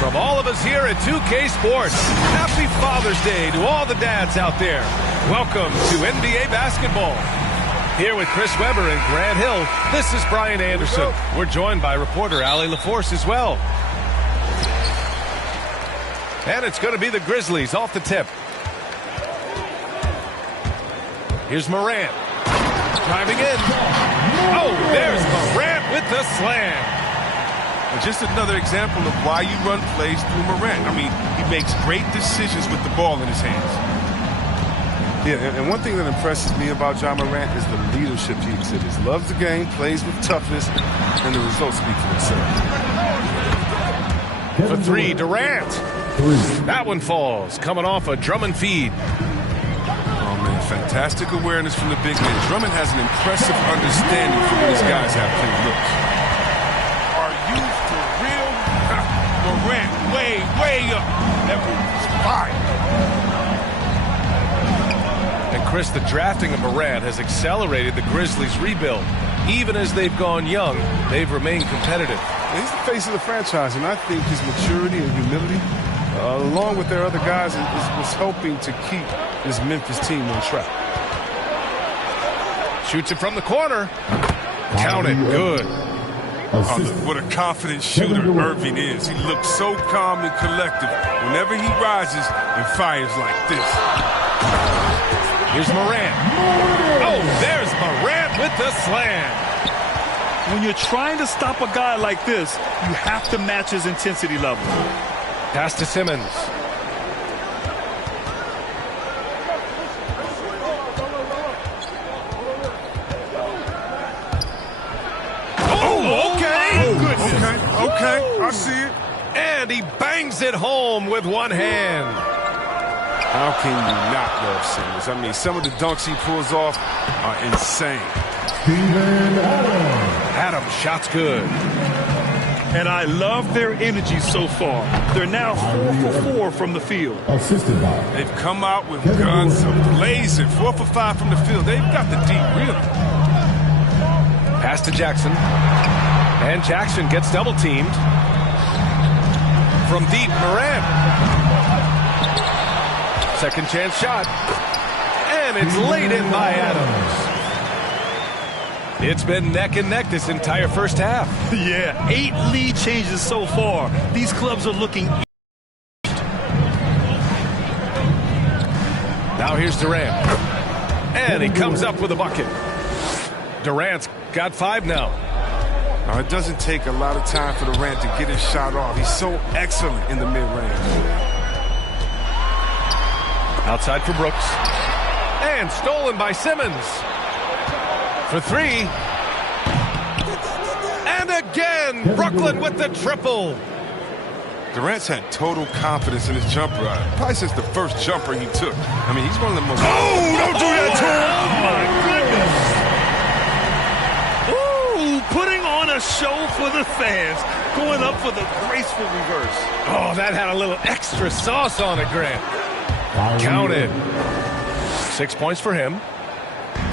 From all of us here at 2K Sports, happy Father's Day to all the dads out there. Welcome to NBA basketball. Here with Chris Webber and Grant Hill, this is Brian Anderson. We're joined by reporter Allie LaForce as well. And it's going to be the Grizzlies off the tip. Here's Morant. Driving in. Oh, there's Morant with the slam. And just another example of why you run plays through Morant. I mean, he makes great decisions with the ball in his hands. Yeah, and one thing that impresses me about Ja Morant is the leadership he exhibits. Loves the game, plays with toughness, and the results speak for themselves. For three, Durant. That one falls, coming off a Drummond feed. Oh, man, fantastic awareness from the big man. Drummond has an impressive understanding for what his guys have played looks. Are you for real? Morant, way up. That was fire. And Chris, the drafting of Morant has accelerated the Grizzlies' rebuild. Even as they've gone young, they've remained competitive. He's the face of the franchise, and I think his maturity and humility, along with their other guys, was helping to keep this Memphis team on track. Shoots it from the corner. Counted. Good. Oh, look, what a confident shooter Irving is. He looks so calm and collective whenever he rises and fires like this. Here's Morant. Oh, there's Morant with the slam. When you're trying to stop a guy like this, you have to match his intensity level. Pass to Simmons. Oh, okay. Okay, I see it. And he bangs it home with one hand. How can you not love Simmons? I mean, some of the dunks he pulls off are insane. Adams, shot's good. And I love their energy so far. They're now 4 for 4 from the field. They've come out with guns blazing. 4 for 5 from the field. They've got the deep rhythm. Pass to Jackson. And Jackson gets double teamed. From deep, Morant. Second chance shot. And it's laid in by Adams. It's been neck and neck this entire first half. Yeah, 8 lead changes so far. These clubs are looking. Now here's Durant. And he comes up with a bucket. Durant's got 5 now. It doesn't take a lot of time for Durant to get his shot off. He's so excellent in the mid-range. Outside for Brooks. And stolen by Simmons. For 3. And again, Brooklyn with the triple. Durant's had total confidence in his jumper. Probably since the first jumper he took. I mean, he's one of the most... Oh, don't do that to him! Oh, my goodness! Ooh, putting on a show for the fans. Going up for the graceful reverse. Oh, that had a little extra sauce on it, Grant. Counted. 6 points for him.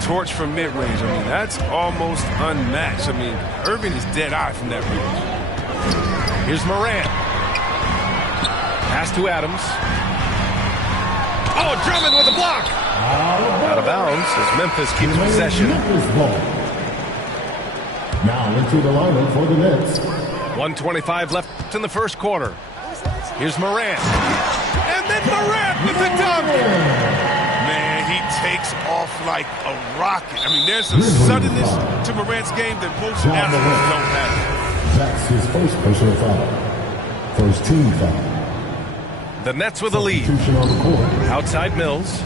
Torch from mid-range. I mean, that's almost unmatched. I mean, Irving is dead eye from that range. Here's Morant. Pass to Adams. Oh, Drummond with a block. Out of bounds as Memphis keeps possession. Now into the lineup for the Nets. 1:25 left in the first quarter. Here's Morant. And then Morant with the dunk. Man, he takes off like a rocket. I mean, there's a suddenness to Morant's game that most athletes don't have. That's his first personal foul. First team foul. The Nets with a lead. Outside Mills.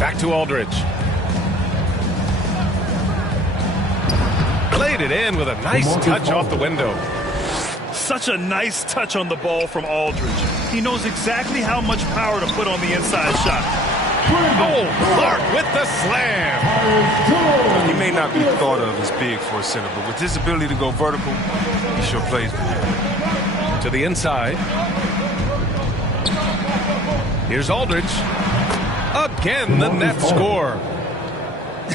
Back to Aldridge. Laid it in with a nice touch off the window. Such a nice touch on the ball from Aldridge. He knows exactly how much power to put on the inside shot. Oh, Clark with the slam. He may not be thought of as big for a center, but with his ability to go vertical, he sure plays with it. To the inside. Here's Aldridge. Again, the Nets score.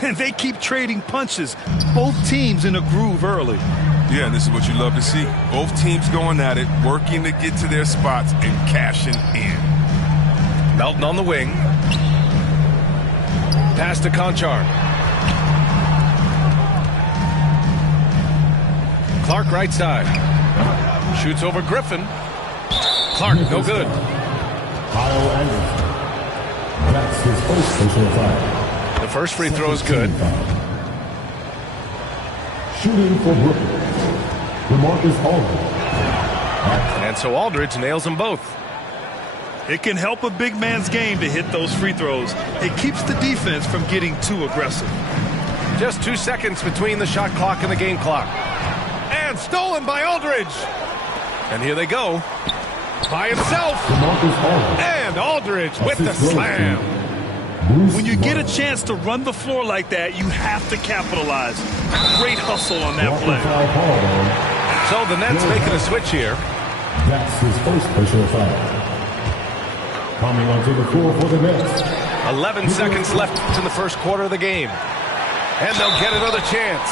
And they keep trading punches. Both teams in a groove early. Yeah, and this is what you love to see. Both teams going at it, working to get to their spots and cashing in. Melton on the wing. Pass to Conchar. Clark right side. Shoots over Griffin. Clark, no good. Kyle Anderson. That's his first personal foul. The first free throw is good. Shooting for Brooklyn. DeMarcus Aldridge. And so Aldridge nails them both. It can help a big man's game to hit those free throws. It keeps the defense from getting too aggressive. Just 2 seconds between the shot clock and the game clock. And stolen by Aldridge. And here they go. By himself. And Aldridge with the slam. When you get a chance to run the floor like that, you have to capitalize. Great hustle on that play. So the Nets making a switch here. That's his first personal foul. Coming onto the floor for the Nets. 11 seconds left in the first quarter of the game. And they'll get another chance.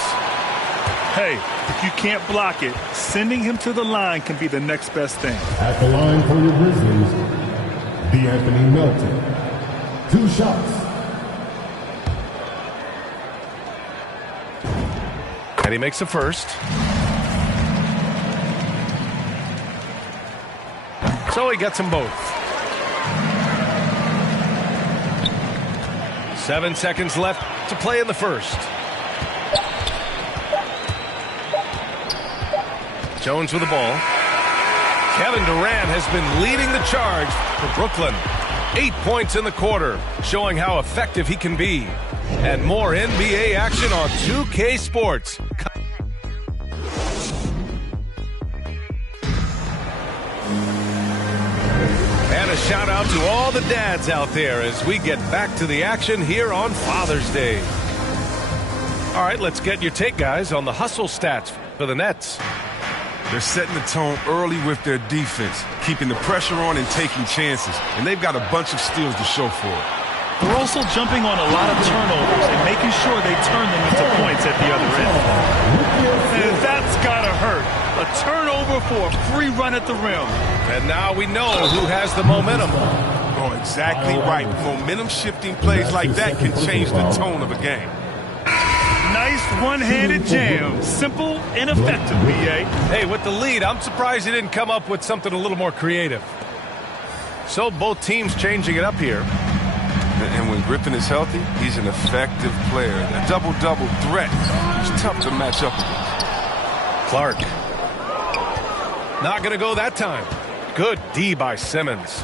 Hey, if you can't block it, sending him to the line can be the next best thing. At the line for your Grizzlies, D'Anthony Melton. 2 shots. And he makes the first. So he gets them both. 7 seconds left to play in the first. Jones with the ball. Kevin Durant has been leading the charge for Brooklyn. 8 points in the quarter, showing how effective he can be. And more NBA action on 2K Sports. And a shout out to all the dads out there as we get back to the action here on Father's Day. All right, let's get your take, guys, on the hustle stats for the Nets. They're setting the tone early with their defense, keeping the pressure on and taking chances. And they've got a bunch of steals to show for it. They're also jumping on a lot of turnovers and making sure they turn them into points at the other end. And that's got to hurt. A turnover for a free run at the rim. And now we know who has the momentum. Oh, exactly right. Momentum-shifting plays like that can change the tone of a game. Nice one-handed jam. Simple and effective, B.A. Hey, with the lead, I'm surprised he didn't come up with something a little more creative. So both teams changing it up here. And when Griffin is healthy, he's an effective player. A double-double threat. He's tough to match up against. Clark. Not going to go that time. Good D by Simmons.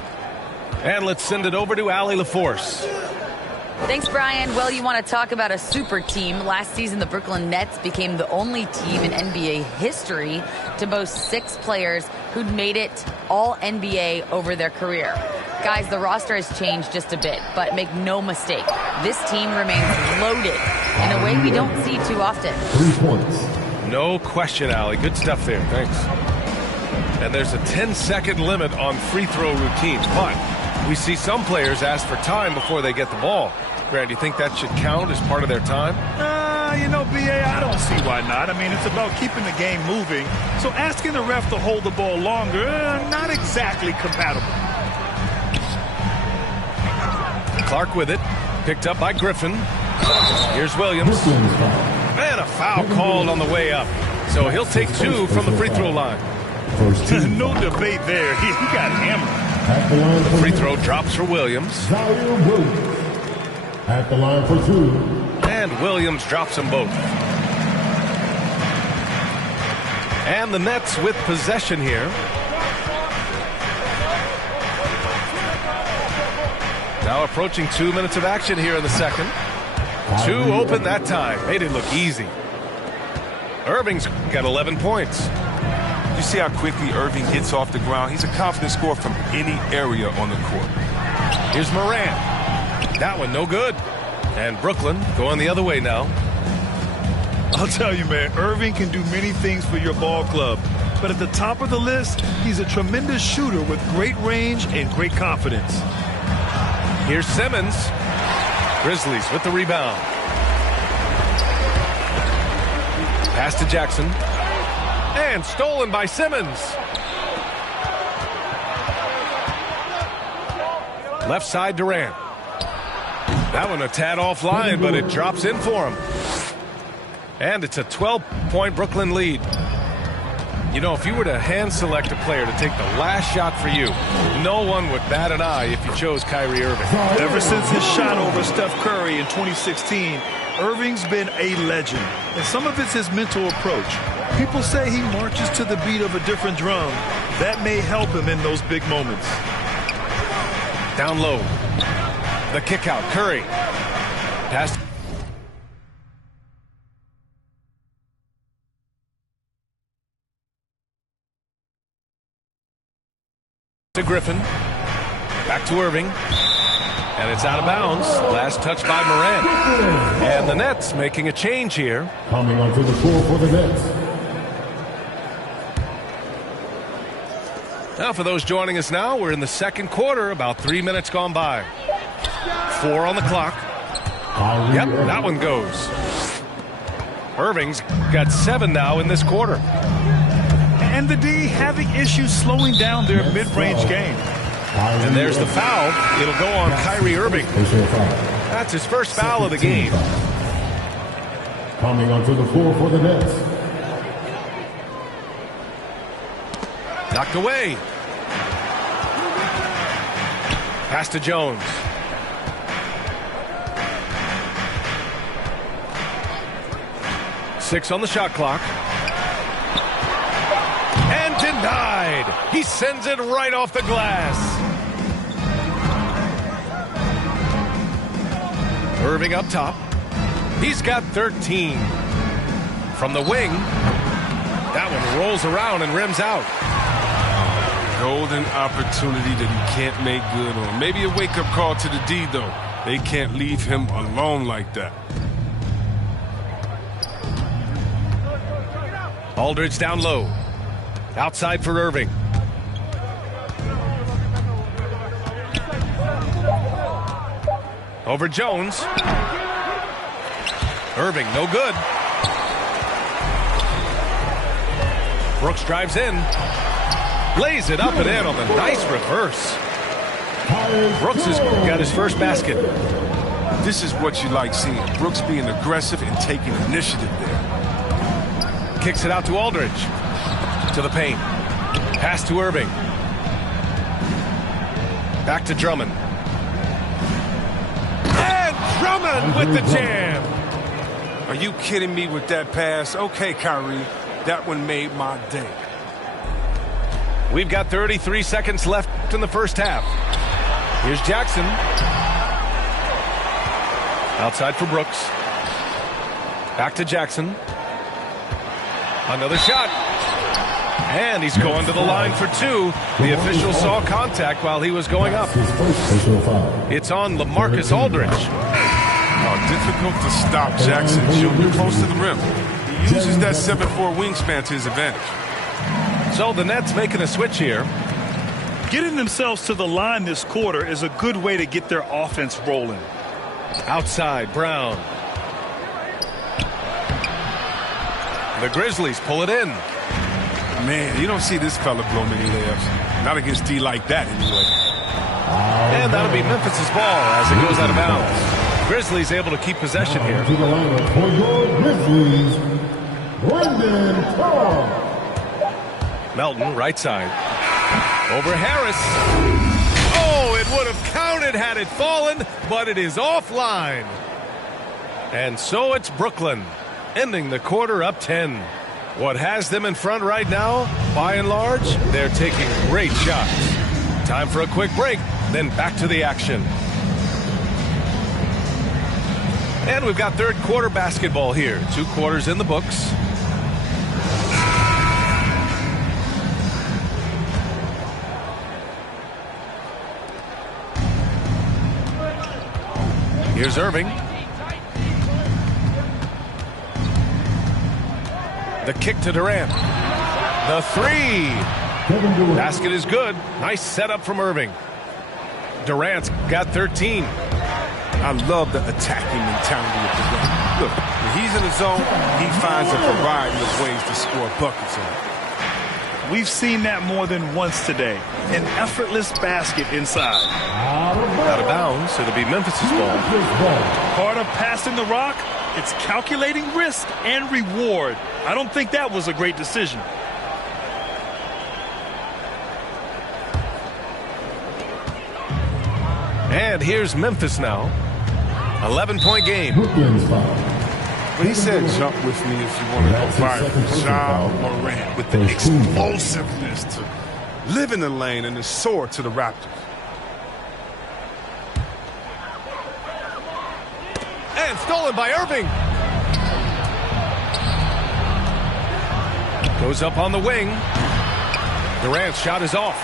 And let's send it over to Allie LaForce. Thanks, Brian. Well, you want to talk about a super team. Last season, the Brooklyn Nets became the only team in NBA history to boast 6 players who'd made it all NBA over their career. Guys, the roster has changed just a bit, but make no mistake, this team remains loaded in a way we don't see too often. 3 points. No question, Allie. Good stuff there. Thanks. And there's a 10-second limit on free throw routines, but we see some players ask for time before they get the ball. Grant, do you think that should count as part of their time? You know, B.A., I don't see why not. I mean, it's about keeping the game moving. So asking the ref to hold the ball longer, not exactly compatible. Clark with it. Picked up by Griffin. Here's Williams. And a foul called on the way up. So he'll take 2 from the free throw line. No debate there. He got hammered. The free throw drops for Williams. At the line for 2. And Williams drops them both. And the Nets with possession here. Now approaching 2 minutes of action here in the second. 2 open that time. Made it look easy. Irving's got 11 points. You see how quickly Irving gets off the ground? He's a confident scorer from any area on the court. Here's Moran. That one no good. And Brooklyn going the other way now. I'll tell you, man, Irving can do many things for your ball club. But at the top of the list, he's a tremendous shooter with great range and great confidence. Here's Simmons. Grizzlies with the rebound. Pass to Jackson. And stolen by Simmons. Left side Durant. That one a tad offline, but it drops in for him. And it's a 12-point Brooklyn lead. You know, if you were to hand select a player to take the last shot for you, no one would bat an eye if you chose Kyrie Irving. Ever since his shot over Steph Curry in 2016, Irving's been a legend. And some of it's his mental approach. People say he marches to the beat of a different drum. That may help him in those big moments. Down low. The kick out. Curry. Pass. To Griffin. Back to Irving. And it's out of bounds. Last touch by Morant. And the Nets making a change here. Coming onto the floor for the Nets. Now, for those joining us now, we're in the second quarter, about 3 minutes gone by. 4 on the clock. Yep, that one goes. Irving's got 7 now in this quarter. And the D having issues slowing down their mid-range game. And there's the foul. It'll go on Kyrie Irving. That's his first foul of the game. Coming onto the floor for the Nets. Knocked away. Pass to Jones. Six on the shot clock. And denied. He sends it right off the glass. Irving up top. He's got 13. From the wing. That one rolls around and rims out. Golden opportunity that he can't make good on. Maybe a wake-up call to the D, though. They can't leave him alone like that. Aldridge down low. Outside for Irving. Over Jones. Irving, no good. Brooks drives in. Lays it up and in on the nice reverse. Brooks has got his first basket. This is what you like seeing. Brooks being aggressive and taking initiative there. Kicks it out to Aldridge. To the paint. Pass to Irving. Back to Drummond. And Drummond with the jam. Are you kidding me with that pass? Okay, Kyrie. That one made my day. We've got 33 seconds left in the first half. Here's Jackson. Outside for Brooks. Back to Jackson. Another shot. And he's going to the line for 2. The official saw contact while he was going up. It's on LaMarcus Aldridge. Oh, difficult to stop Jackson shooting close to the rim. He uses that 7'4" wingspan to his advantage. So the Nets making a switch here. Getting themselves to the line this quarter is a good way to get their offense rolling. Outside, Brown. The Grizzlies pull it in. Man, you don't see this fella blow many layups. Not against D like that, anyway. And that'll be Memphis' ball as it goes out of bounds. Grizzlies able to keep possession here. To the lineup for your Grizzlies, Brendan Tom. Melton, right side. Over Harris. Oh, it would have counted had it fallen, but it is offline. And so it's Brooklyn, ending the quarter up 10. What has them in front right now, by and large, they're taking great shots. Time for a quick break, then back to the action. And we've got third quarter basketball here. 2 quarters in the books. Here's Irving. The kick to Durant. The 3. Basket is good. Nice setup from Irving. Durant's got 13. I love the attacking mentality of Durant. Look, when he's in the zone, he finds a variety of ways to score buckets on it. We've seen that more than once today. An effortless basket inside. Out of bounds. It'll be Memphis's ball. Part of passing the rock, it's calculating risk and reward. I don't think that was a great decision. And here's Memphis now. 11-point game. When he said jump with me if you want to go viral, Ja Morant with the explosiveness to live in the lane and to soar to the Raptors. And stolen by Irving. Goes up on the wing. Durant's shot is off.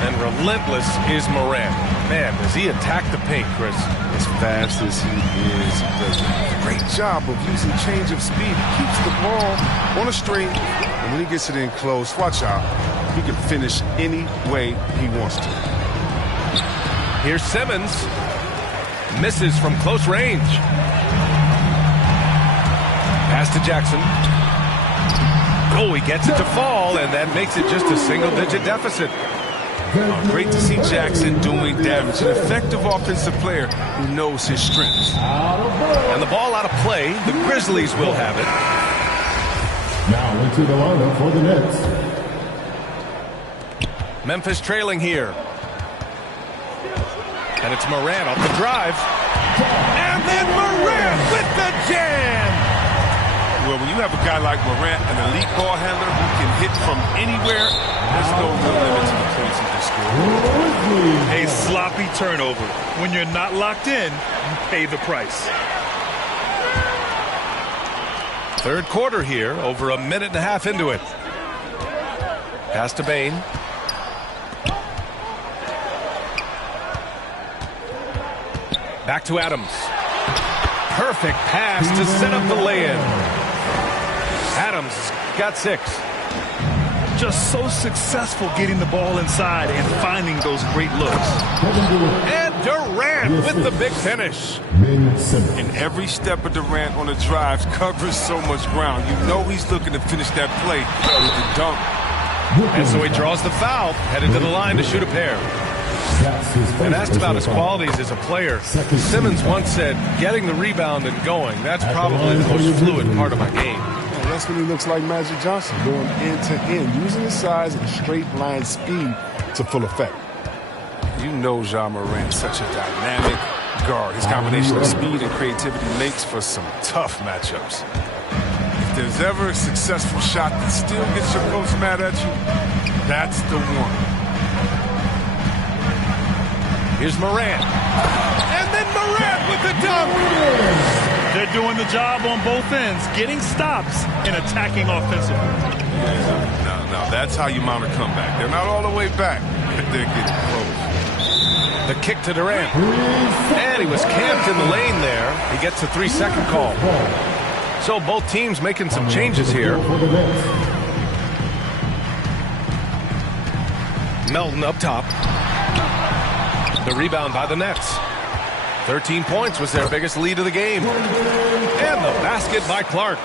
And relentless is Morant. Man, does he attack the paint, Chris? As fast as he is, he does a great job of using change of speed. He keeps the ball on a string, and when he gets it in close, watch out. He can finish any way he wants to. Here's Simmons. Misses from close range. Pass to Jackson. Oh, he gets it to fall, and that makes it just a single-digit deficit. Great to see Jackson doing damage. An effective offensive player who knows his strengths. And the ball out of play. The Grizzlies will have it. Now into the lineup for the Nets. Memphis trailing here. And it's Morant off the drive. And then Morant with the jam. Well, when you have a guy like Morant, an elite ball handler who can hit from anywhere, there's no real limit to the points he can score. A sloppy turnover. When you're not locked in, you pay the price. Third quarter here, over a minute and a half into it. Pass to Bane. Back to Adams. Perfect pass to set up the lay-in. Adams got 6. Just so successful getting the ball inside and finding those great looks. And Durant with the big finish. And every step of Durant on the drives covers so much ground. You know he's looking to finish that play with the dunk. And so he draws the foul, headed to the line to shoot a pair. And asked about his qualities as a player, Simmons once said, getting the rebound and going, that's probably the most fluid part of my game. And that's when he looks like Magic Johnson, going end to end, using his size and straight line speed to full effect. You know Ja Morant, such a dynamic guard. His combination of speed and creativity makes for some tough matchups. If there's ever a successful shot that still gets your coach mad at you, that's the one. Here's Morant. And then Morant with the dunk. They're doing the job on both ends, getting stops and attacking offensively. Now that's how you mount a comeback. They're not all the way back, but they're getting close. The kick to Durant. And he was camped in the lane there. He gets a 3-second call. So both teams making some changes here. Melton up top. The rebound by the Nets. 13 points was their biggest lead of the game. And the basket by Clark.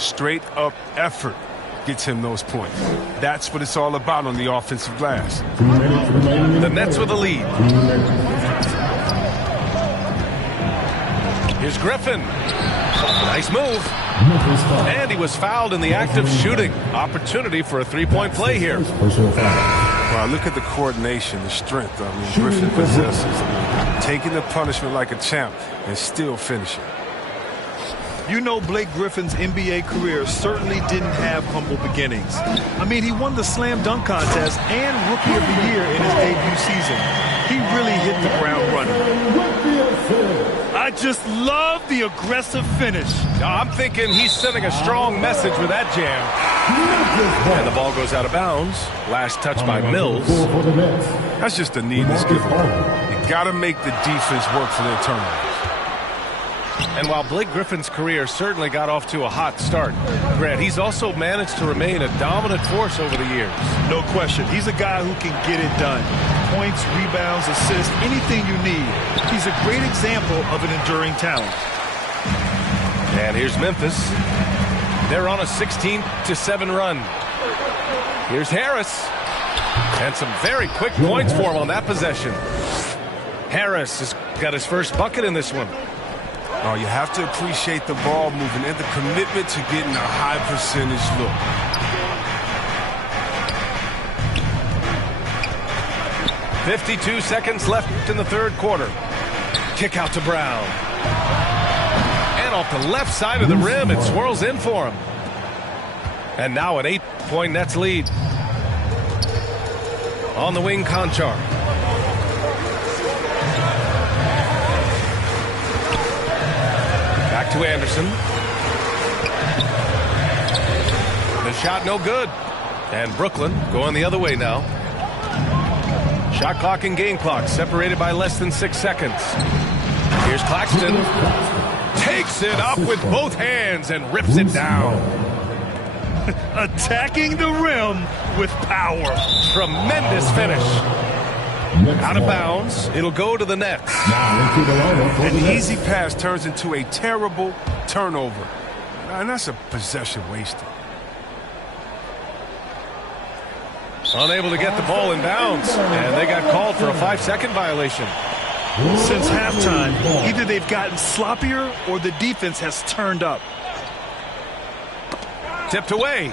Straight up effort gets him those points. That's what it's all about on the offensive glass. The Nets with the lead. Here's Griffin. Nice move. And he was fouled in the act of shooting. Opportunity for a 3-point play here. Wow, look at the coordination, the strength. Griffin possesses. Taking the punishment like a champ and still finishing. You know, Blake Griffin's NBA career certainly didn't have humble beginnings. He won the slam dunk contest and Rookie of the Year in his debut season. He really hit the ground running. I just love the aggressive finish. I'm thinking he's sending a strong message with that jam. And the ball goes out of bounds. Last touch by Mills. That's just a needless giveaway. You got to make the defense work for their turnovers. And while Blake Griffin's career certainly got off to a hot start, Grant, he's also managed to remain a dominant force over the years. No question. He's a guy who can get it done. Points, rebounds, assists, anything you need. He's a great example of an enduring talent. And here's Memphis. They're on a 16-7 run. Here's Harris. And some very quick points for him on that possession. Harris has got his first bucket in this one. Oh, you have to appreciate the ball movement and the commitment to getting a high percentage look. .52 seconds left in the third quarter. Kick out to Brown. And off the left side of the rim, it swirls in for him. And now an 8-point Nets lead. On the wing, Conchar. Back to Anderson. The shot no good. And Brooklyn going the other way now. Shot clock and game clock separated by less than 6 seconds. Here's Claxton. Takes it up with both hands and rips it down. Attacking the rim with power. Tremendous finish. Out of bounds. It'll go to the Nets. An easy pass turns into a terrible turnover. And that's a possession wasted. Unable to get the ball in bounds. And they got called for a 5-second violation. Since halftime, either they've gotten sloppier or the defense has turned up. Tipped away.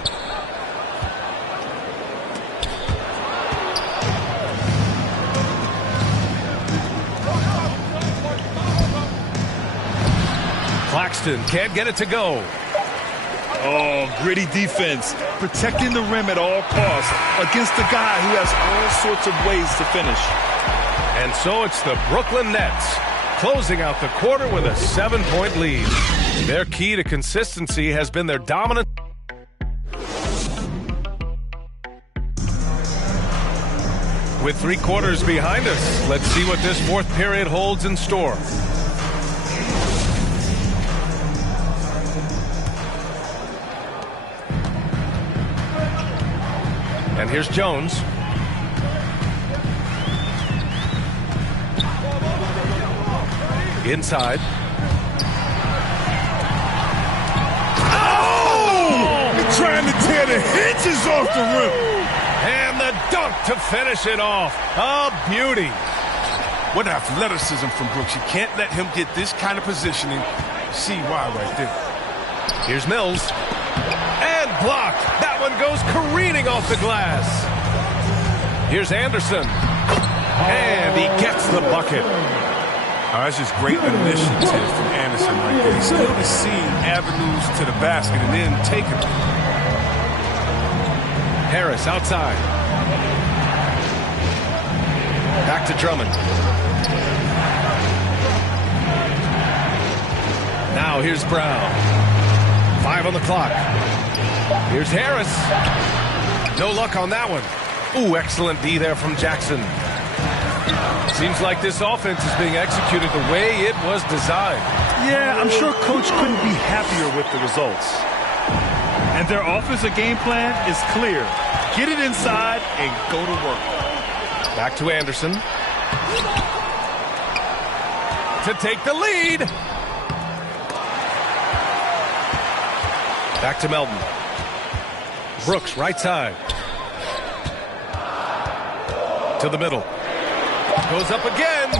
Claxton can't get it to go. Oh, gritty defense. Protecting the rim at all costs against a guy who has all sorts of ways to finish. And so it's the Brooklyn Nets closing out the quarter with a 7-point lead. Their key to consistency has been their dominant. With 3 quarters behind us, let's see what this fourth period holds in store. And here's Jones. Inside. Oh! Trying to tear the hinges off the rim. And the dunk to finish it off. A beauty. What athleticism from Brooks. You can't let him get this kind of positioning. See why right there. Here's Mills. And blocked. That one goes careening off the glass. Here's Anderson. And he gets the bucket. That's just great initiative from Anderson right there. He's clearly seeing avenues to the basket and then taking them. Harris outside. Back to Drummond. Now here's Brown. 5 on the clock. Here's Harris. No luck on that one. Ooh, excellent D there from Jackson. Seems like this offense is being executed the way it was designed. Yeah, I'm sure Coach couldn't be happier with the results. And their offensive game plan is clear. Get it inside and go to work. Back to Anderson. To take the lead. Back to Melton. Brooks, right side. To the middle. Goes up again.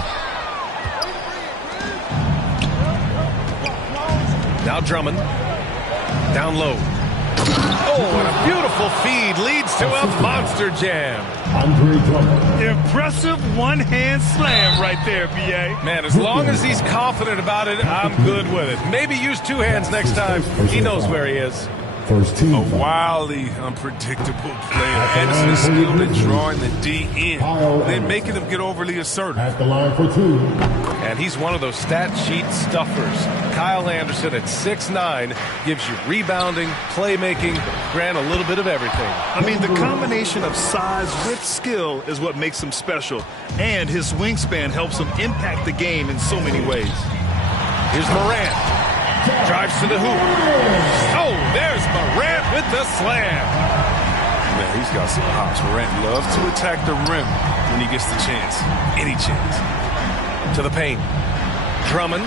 Now Drummond. Down low. Oh, and a beautiful feed leads to a monster jam. Impressive one-hand slam right there, B.A. Man, as long as he's confident about it, I'm good with it. Maybe use 2 hands next time. He knows where he is. First team. A wildly unpredictable player. Anderson is skilled at drawing the D in, then making them get overly assertive. At the line for 2. And he's one of those stat sheet stuffers. Kyle Anderson at 6'9" gives you rebounding, playmaking, Grant, a little bit of everything. I mean, the combination of size with skill is what makes him special. And his wingspan helps him impact the game in so many ways. Here's Morant. Drives to the hoop. Oh, there's Morant with the slam. Man, he's got some hops. Morant loves to attack the rim when he gets the chance. Any chance. To the paint. Drummond.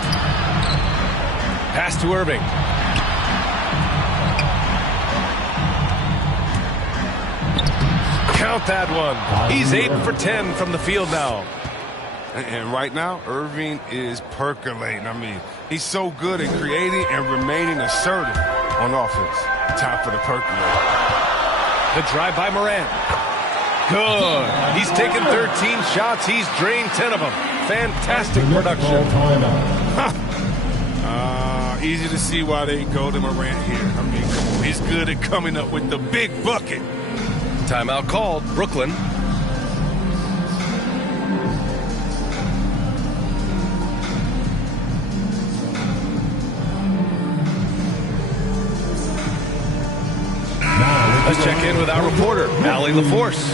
Pass to Irving. Count that one. He's 8 for 10 from the field now. And right now, Irving is percolating. I mean, he's so good at creating and remaining assertive on offense. Time for the percolate. The drive by Morant. Good. He's taken 13 shots. He's drained 10 of them. Fantastic production. Easy to see why they go to Morant here. I mean, come on. He's good at coming up with the big bucket. Timeout called. Brooklyn. Let's check in with our reporter, Allie LaForce.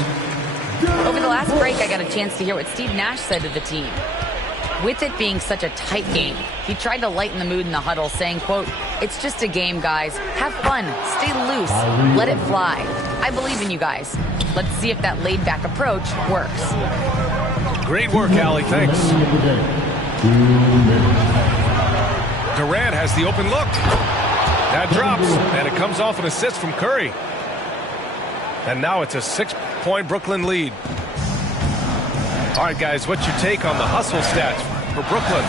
Over the last break, I got a chance to hear what Steve Nash said to the team. With it being such a tight game, he tried to lighten the mood in the huddle, saying, quote, "It's just a game, guys. Have fun. Stay loose. Let it fly. I believe in you guys. Let's see if that laid-back approach works." Great work, Allie. Thanks. Durant has the open look. That drops, and it comes off an assist from Curry. And now it's a 6-point Brooklyn lead. All right, guys, what's your take on the hustle stats for Brooklyn?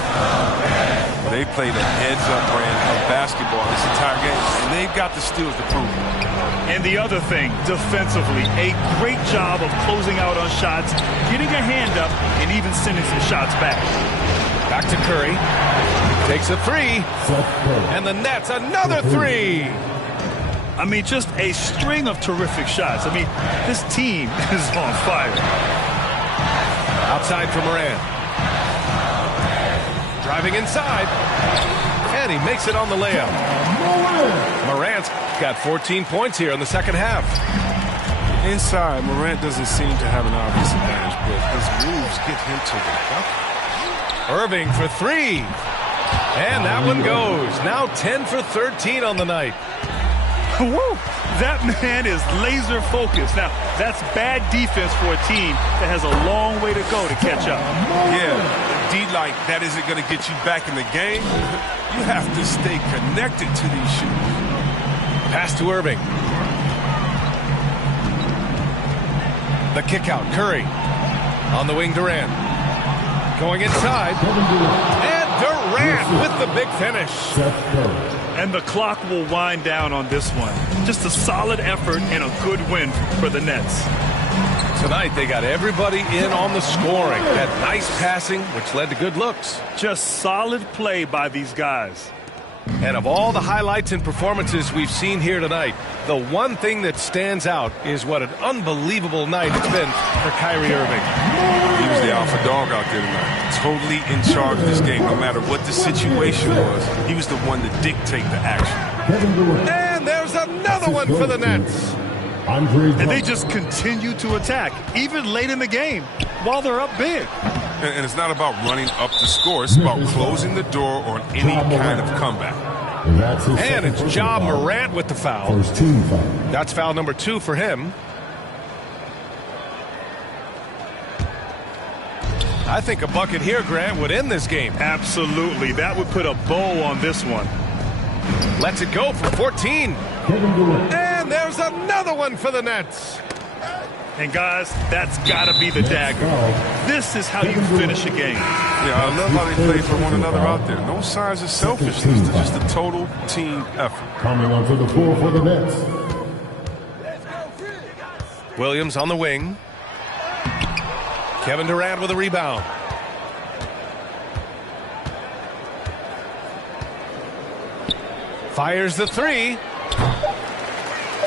Well, they played a heads-up brand of basketball this entire game, and they've got the steals to prove it. And the other thing, defensively, a great job of closing out on shots, getting a hand up, and even sending some shots back. Back to Curry. Takes a three. And the Nets, another three. I mean, just a string of terrific shots. I mean, this team is on fire. Outside for Morant. Driving inside. And he makes it on the layup. Morant's got 14 points here in the second half. Inside, Morant doesn't seem to have an obvious advantage, but his moves get him to the bucket. Irving for three. And that one goes. Now 10 for 13 on the night. Woo! That man is laser focused. Now, that's bad defense for a team that has a long way to go to catch up. Yeah, D-like, that isn't going to get you back in the game. You have to stay connected to these shooters. Pass to Irving. The kick out, Curry. On the wing, Durant. Going inside. And Durant with the big finish. And the clock will wind down on this one. Just a solid effort and a good win for the Nets. Tonight they got everybody in on the scoring. That nice passing, which led to good looks. Just solid play by these guys. And of all the highlights and performances we've seen here tonight, the one thing that stands out is what an unbelievable night it's been for Kyrie Irving. He was the alpha dog out there tonight. Totally in charge of this game. No matter what the situation was, he was the one to dictate the action. And there's another one for the Nets. And they just continue to attack, even late in the game, while they're up big. And it's not about running up the score. It's about closing the door on any kind of comeback. And it's Ja Morant with the foul. That's foul number 2 for him. I think a bucket here, Grant, would end this game. Absolutely. That would put a bow on this one. Lets it go for 14. And there's another one for the Nets. And, guys, that's got to be the dagger. This is how you finish a game. Yeah, I love how they play for one another out there. No signs of selfishness. It's just a total team effort. Coming onto the floor for the Nets. Williams on the wing. Kevin Durant with a rebound. Fires the three.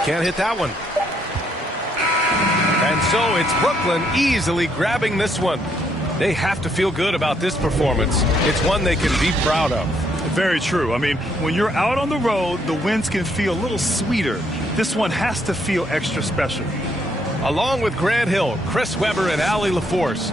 Can't hit that one. And so it's Brooklyn easily grabbing this one. They have to feel good about this performance. It's one they can be proud of. Very true. I mean, when you're out on the road, the wins can feel a little sweeter. This one has to feel extra special. Along with Grant Hill, Chris Webber, and Allie LaForce,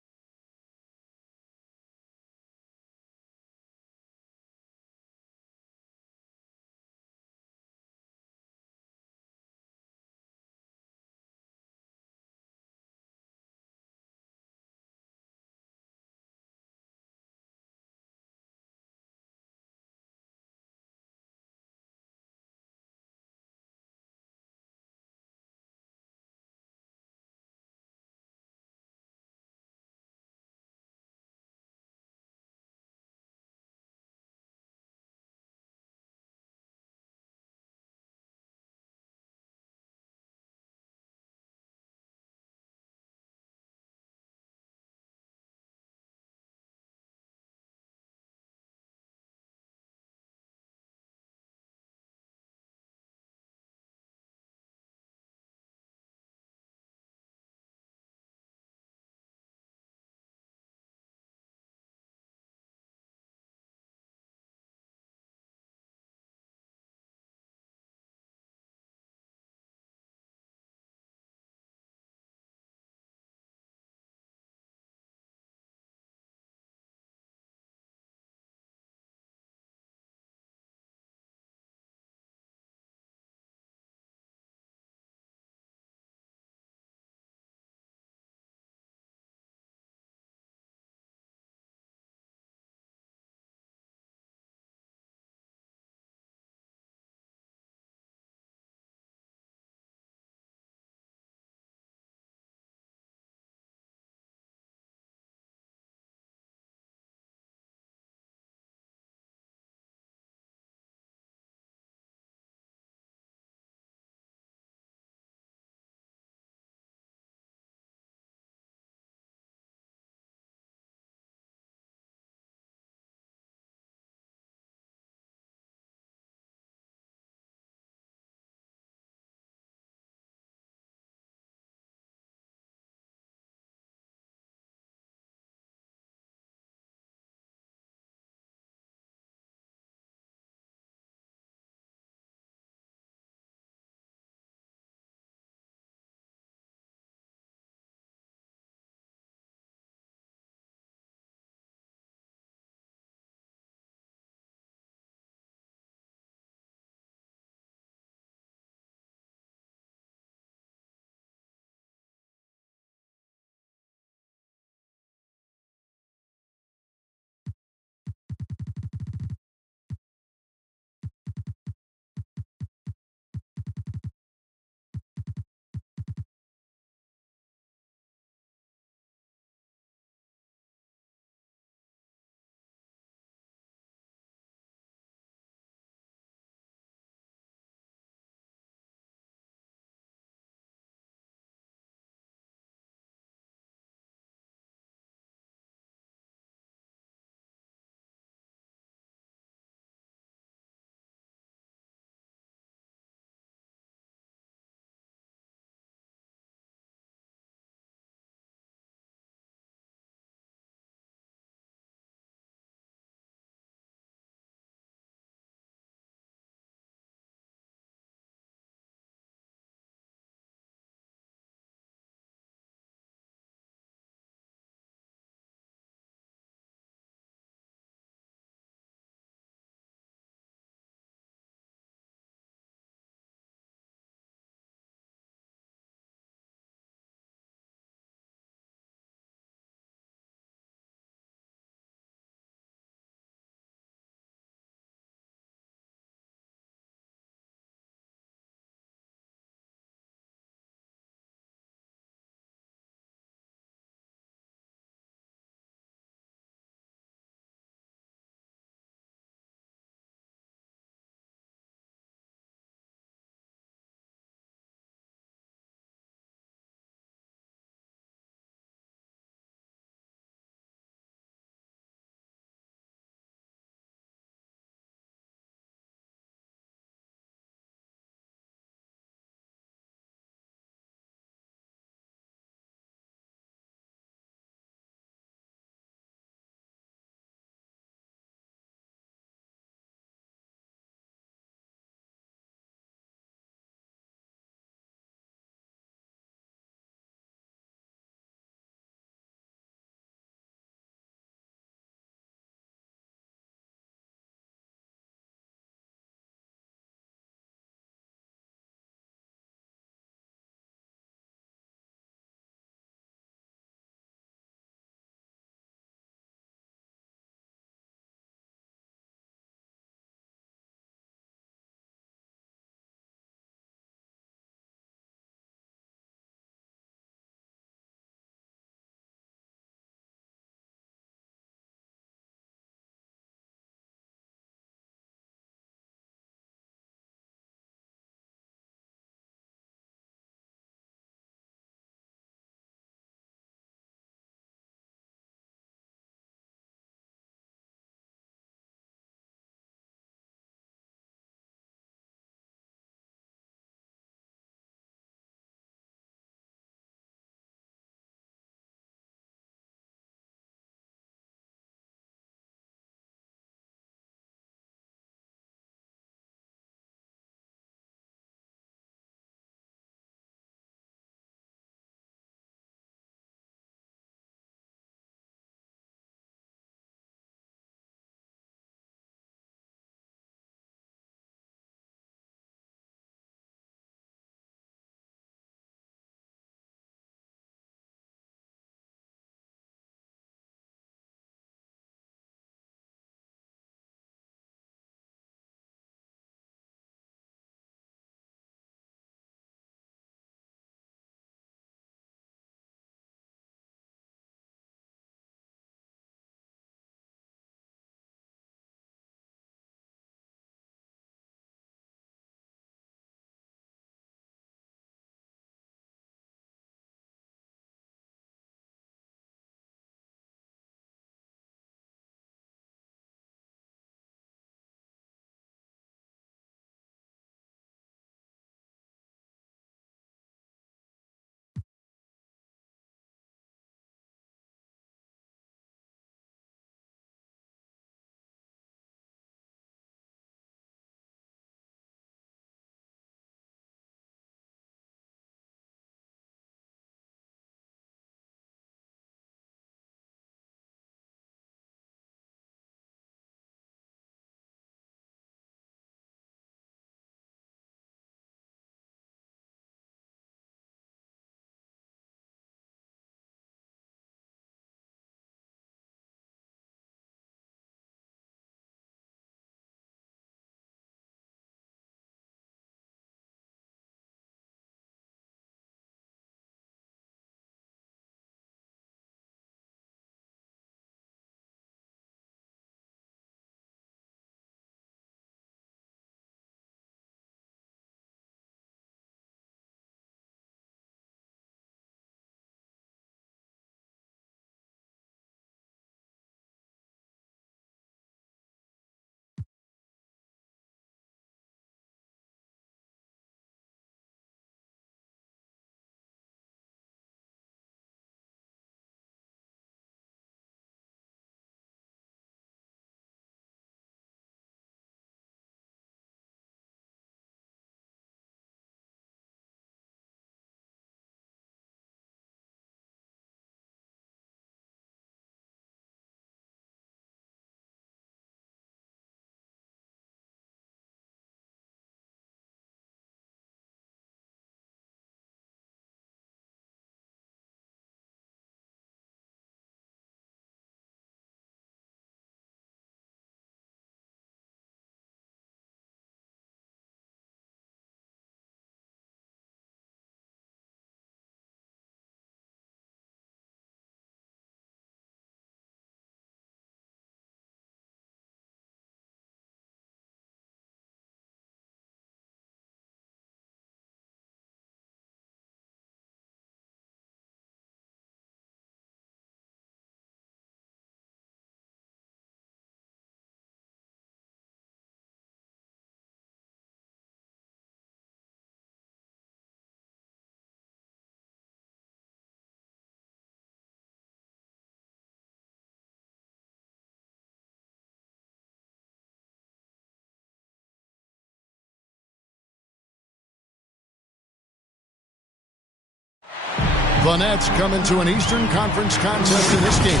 The Nets come into an Eastern Conference contest in this game.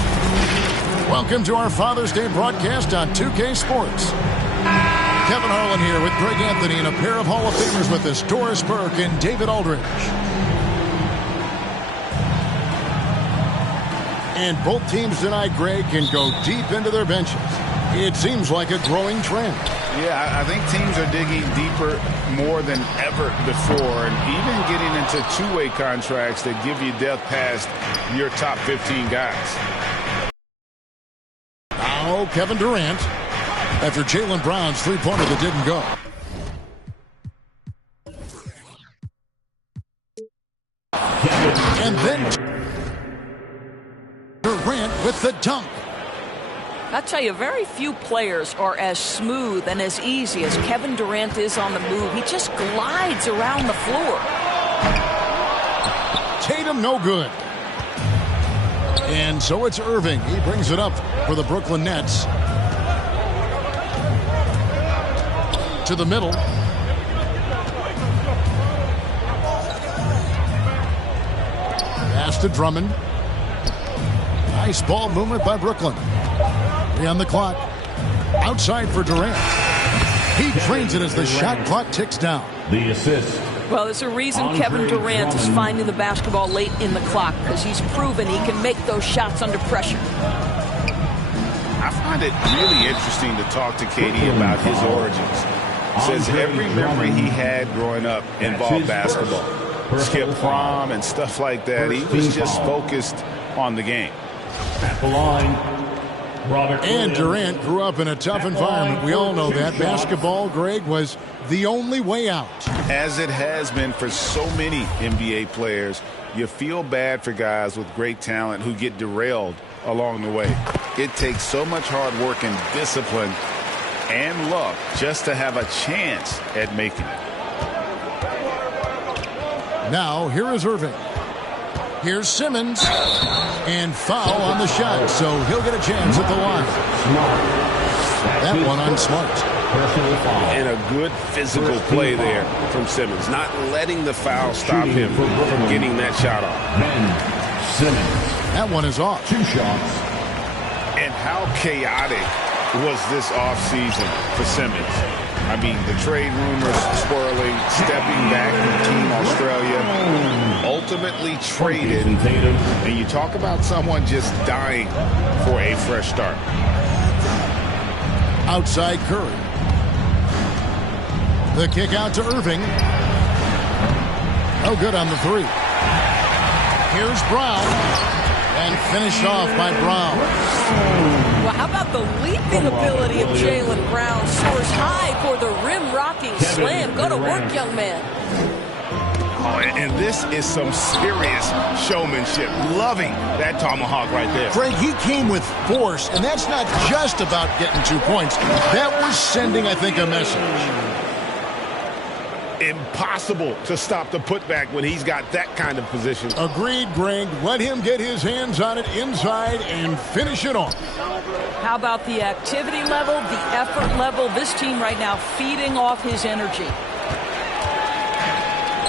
Welcome to our Father's Day broadcast on 2K Sports. Kevin Harlan here with Greg Anthony and a pair of Hall of Famers with us, Doris Burke and David Aldridge. And both teams tonight, Greg, can go deep into their benches. It seems like a growing trend. Yeah, I think teams are digging deeper more than ever before, and even getting into two-way contracts that give you depth past your top 15 guys. Now Kevin Durant, after Jaylen Brown's three-pointer that didn't go. And then Durant with the dunk. I'll tell you, very few players are as smooth and as easy as Kevin Durant is on the move. He just glides around the floor. Tatum, no good. And so it's Irving. He brings it up for the Brooklyn Nets. To the middle. Pass to Drummond. Nice ball movement by Brooklyn. 3 on the clock. Outside for Durant. He trains it as the shot clock ticks down. The assist. Well, there's a reason Kevin Durant is finding the basketball late in the clock, because he's proven he can make those shots under pressure. I find it really interesting to talk to KD about his origins. Says every memory he had growing up involved basketball. Skip prom and stuff like that. He was just focused on the game. At the line, And Durant grew up in a tough environment. We all know that. Basketball, Greg, was the only way out. As it has been for so many NBA players, you feel bad for guys with great talent who get derailed along the way. It takes so much hard work and discipline and luck just to have a chance at making it. Now, here is Irving. Here's Simmons. And foul on the shot, so he'll get a chance at the line. That one on Smart. And a good physical play there from Simmons. Not letting the foul stop him from getting that shot off. Simmons. That one is off. 2 shots. And how chaotic was this offseason for Simmons? I mean, the trade rumors swirling, stepping back from Team Australia, ultimately traded, and you talk about someone just dying for a fresh start. Outside Curry. The kick out to Irving. No good on the 3. Here's Brown. And finished off by Brown. Well, how about the leaping ability of Jaylen Brown? Soars high for the rim-rocking slam. Go to work, young man. Oh, and this is some serious showmanship. Loving that tomahawk right there. Greg, he came with force, and that's not just about getting 2 points. That was sending, I think, a message. Impossible to stop the putback when he's got that kind of position. Agreed, Greg. Let him get his hands on it inside and finish it off. How about the activity level, the effort level? This team right now feeding off his energy.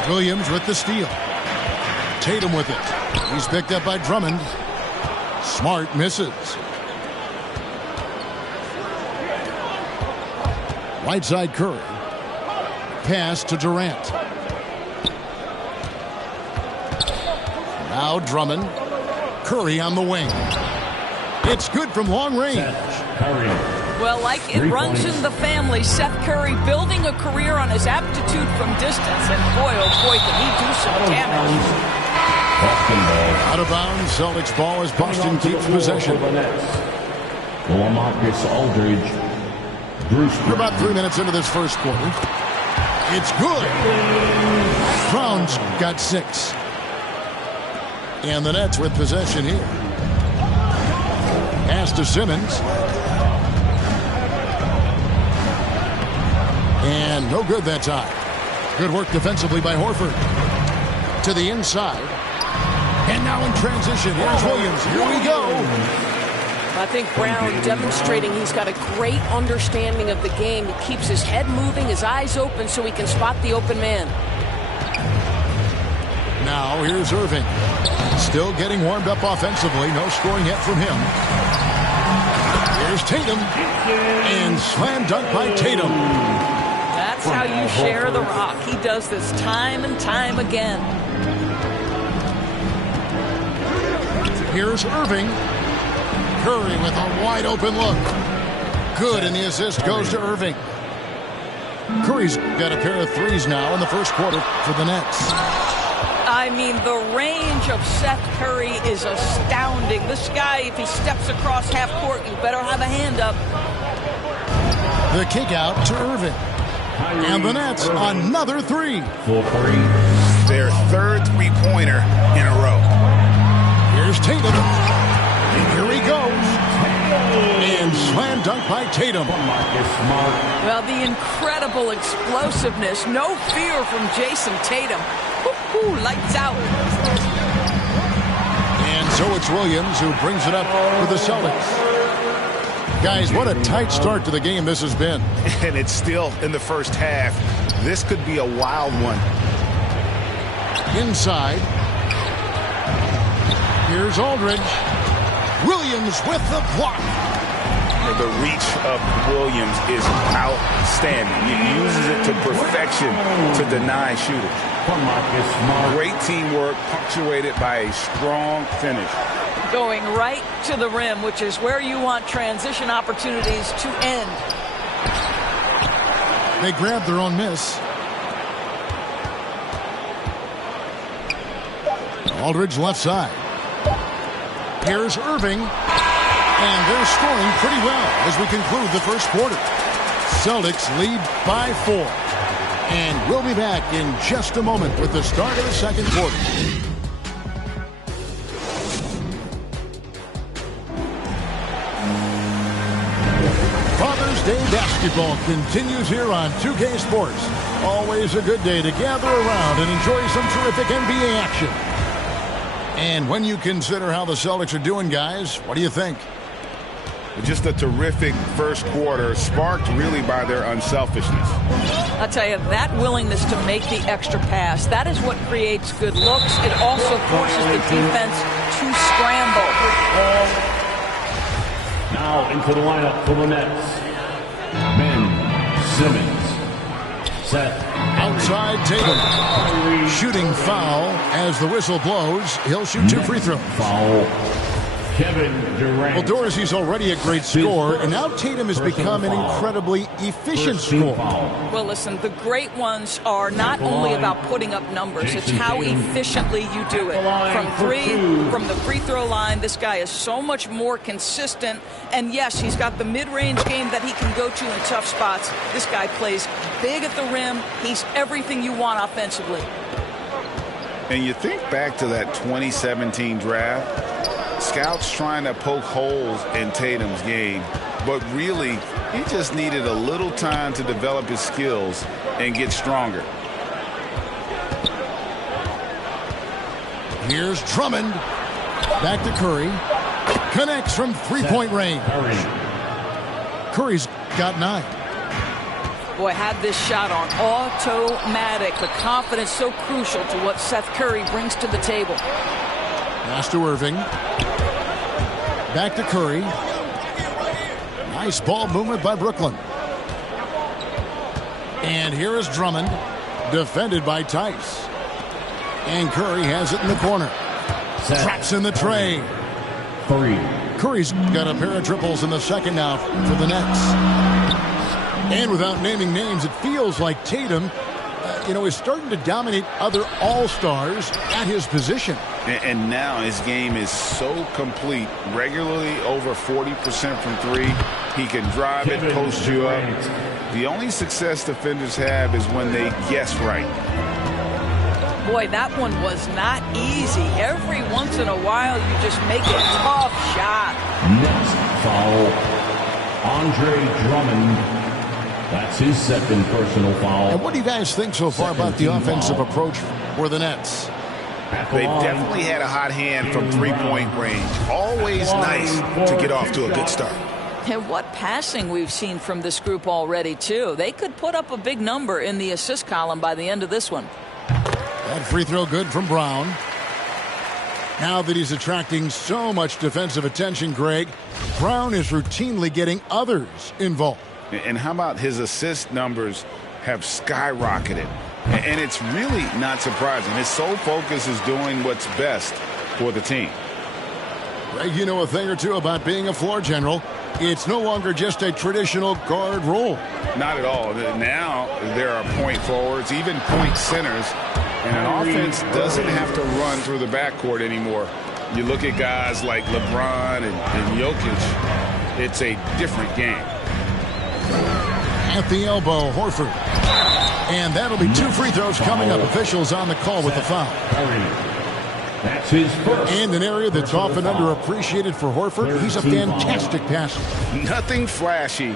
Williams with the steal. Tatum with it. He's picked up by Drummond. Smart misses. Right side Curry. Pass to Durant. Now Drummond. Curry on the wing. It's good from long range. Well, like it runs in the family, Seth Curry building a career on his aptitude from distance. And boy, oh boy, can he do some damage. Out of bounds, Celtics ball as Boston keeps possession. LaMarcus Aldridge. We're about 3 minutes into this first quarter. It's good. Brown's got 6. And the Nets with possession here. Pass to Simmons. And no good that time. Good work defensively by Horford. To the inside. And now in transition, here's Williams. Here we go. I think Brown demonstrating he's got a great understanding of the game. He keeps his head moving, his eyes open so he can spot the open man. Now here's Irving. Still getting warmed up offensively. No scoring yet from him. Here's Tatum. And slam dunk by Tatum. That's how you share the rock. He does this time and time again. Here's Irving. Curry with a wide open look. Good, and the assist goes to Irving. Curry's got a pair of threes now in the first quarter for the Nets. I mean, the range of Seth Curry is astounding. This guy, if he steps across half court, you better have a hand up. The kick out to Irving. And the Nets, another three. Their third three-pointer in a row. Here's Tatum. And here he goes. And slam dunk by Tatum. Well, the incredible explosiveness. No fear from Jason Tatum. Woo-hoo, lights out. And so it's Williams who brings it up for the Celtics. Guys, what a tight start to the game this has been. And it's still in the first half. This could be a wild one. Inside. Here's Aldridge. Williams with the block. The reach of Williams is outstanding. He uses it to perfection to deny shooters. Great teamwork punctuated by a strong finish. Going right to the rim, which is where you want transition opportunities to end. They grab their own miss. Aldridge left side. Here's Irving. And they're scoring pretty well as we conclude the first quarter. Celtics lead by 4. And we'll be back in just a moment with the start of the second quarter. Father's Day basketball continues here on 2K Sports. Always a good day to gather around and enjoy some terrific NBA action. And when you consider how the Celtics are doing, guys, what do you think? Just a terrific first quarter, sparked really by their unselfishness. I'll tell you, that willingness to make the extra pass, that is what creates good looks. It also forces the defense to scramble. Now into the lineup for the Nets. Ben Simmons. Set. Outside Tatum. Shooting foul as the whistle blows. He'll shoot 2 free throws. Foul. Kevin Durant. Well, Dorsey's already a great scorer, and now Tatum has become an incredibly efficient scorer. Well, listen, the great ones are not only about putting up numbers, it's how efficiently you do it. From the free throw line, this guy is so much more consistent. And yes, he's got the mid-range game that he can go to in tough spots. This guy plays big at the rim. He's everything you want offensively. And you think back to that 2017 draft, scouts trying to poke holes in Tatum's game, but really, he just needed a little time to develop his skills and get stronger. Here's Drummond. Back to Curry. Connects from three-point range. Curry's got 9. Boy, had this shot on automatic. The confidence so crucial to what Seth Curry brings to the table. Pass to Irving. Back to Curry. Nice ball movement by Brooklyn. And here is Drummond. Defended by Tice. And Curry has it in the corner. Traps in the tray. Curry's got a pair of triples in the second now for the Nets. And without naming names, it feels like Tatum, is starting to dominate other all-stars at his position. And now his game is so complete. Regularly over 40% from 3. He can drive it, post you up. The only success defenders have is when they guess right. Boy, that one was not easy. Every once in a while, you just make a tough shot. Next foul, Andre Drummond. That's his second personal foul. And what do you guys think so far about the offensive approach for the Nets? They definitely had a hot hand from three-point range. Always nice to get off to a good start. And what passing we've seen from this group already, too. They could put up a big number in the assist column by the end of this one. That free throw good from Brown. Now that he's attracting so much defensive attention, Greg, Brown is routinely getting others involved. And how about his assist numbers have skyrocketed? And it's really not surprising. His sole focus is doing what's best for the team. Greg, you know a thing or two about being a floor general. It's no longer just a traditional guard role. Not at all. Now there are point forwards, even point centers, and an offense doesn't have to run through the backcourt anymore. You look at guys like LeBron and Jokic, it's a different game. At the elbow, Horford. And that'll be 2 free throws coming up. Officials on the call with the foul. That's his first. And an area that's often underappreciated for Horford, he's a fantastic passer. Nothing flashy.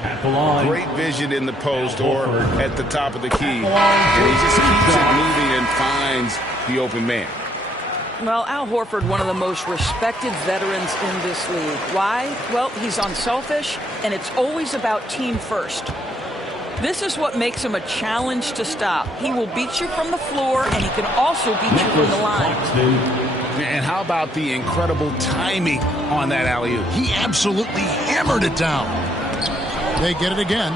Great vision in the post or at the top of the key. And he just keeps it moving and finds the open man. Well, Al Horford, one of the most respected veterans in this league. Why? Well, he's unselfish, and it's always about team first. This is what makes him a challenge to stop. He will beat you from the floor, and he can also beat you from the line. And how about the incredible timing on that alley-oop? He absolutely hammered it down. They get it again.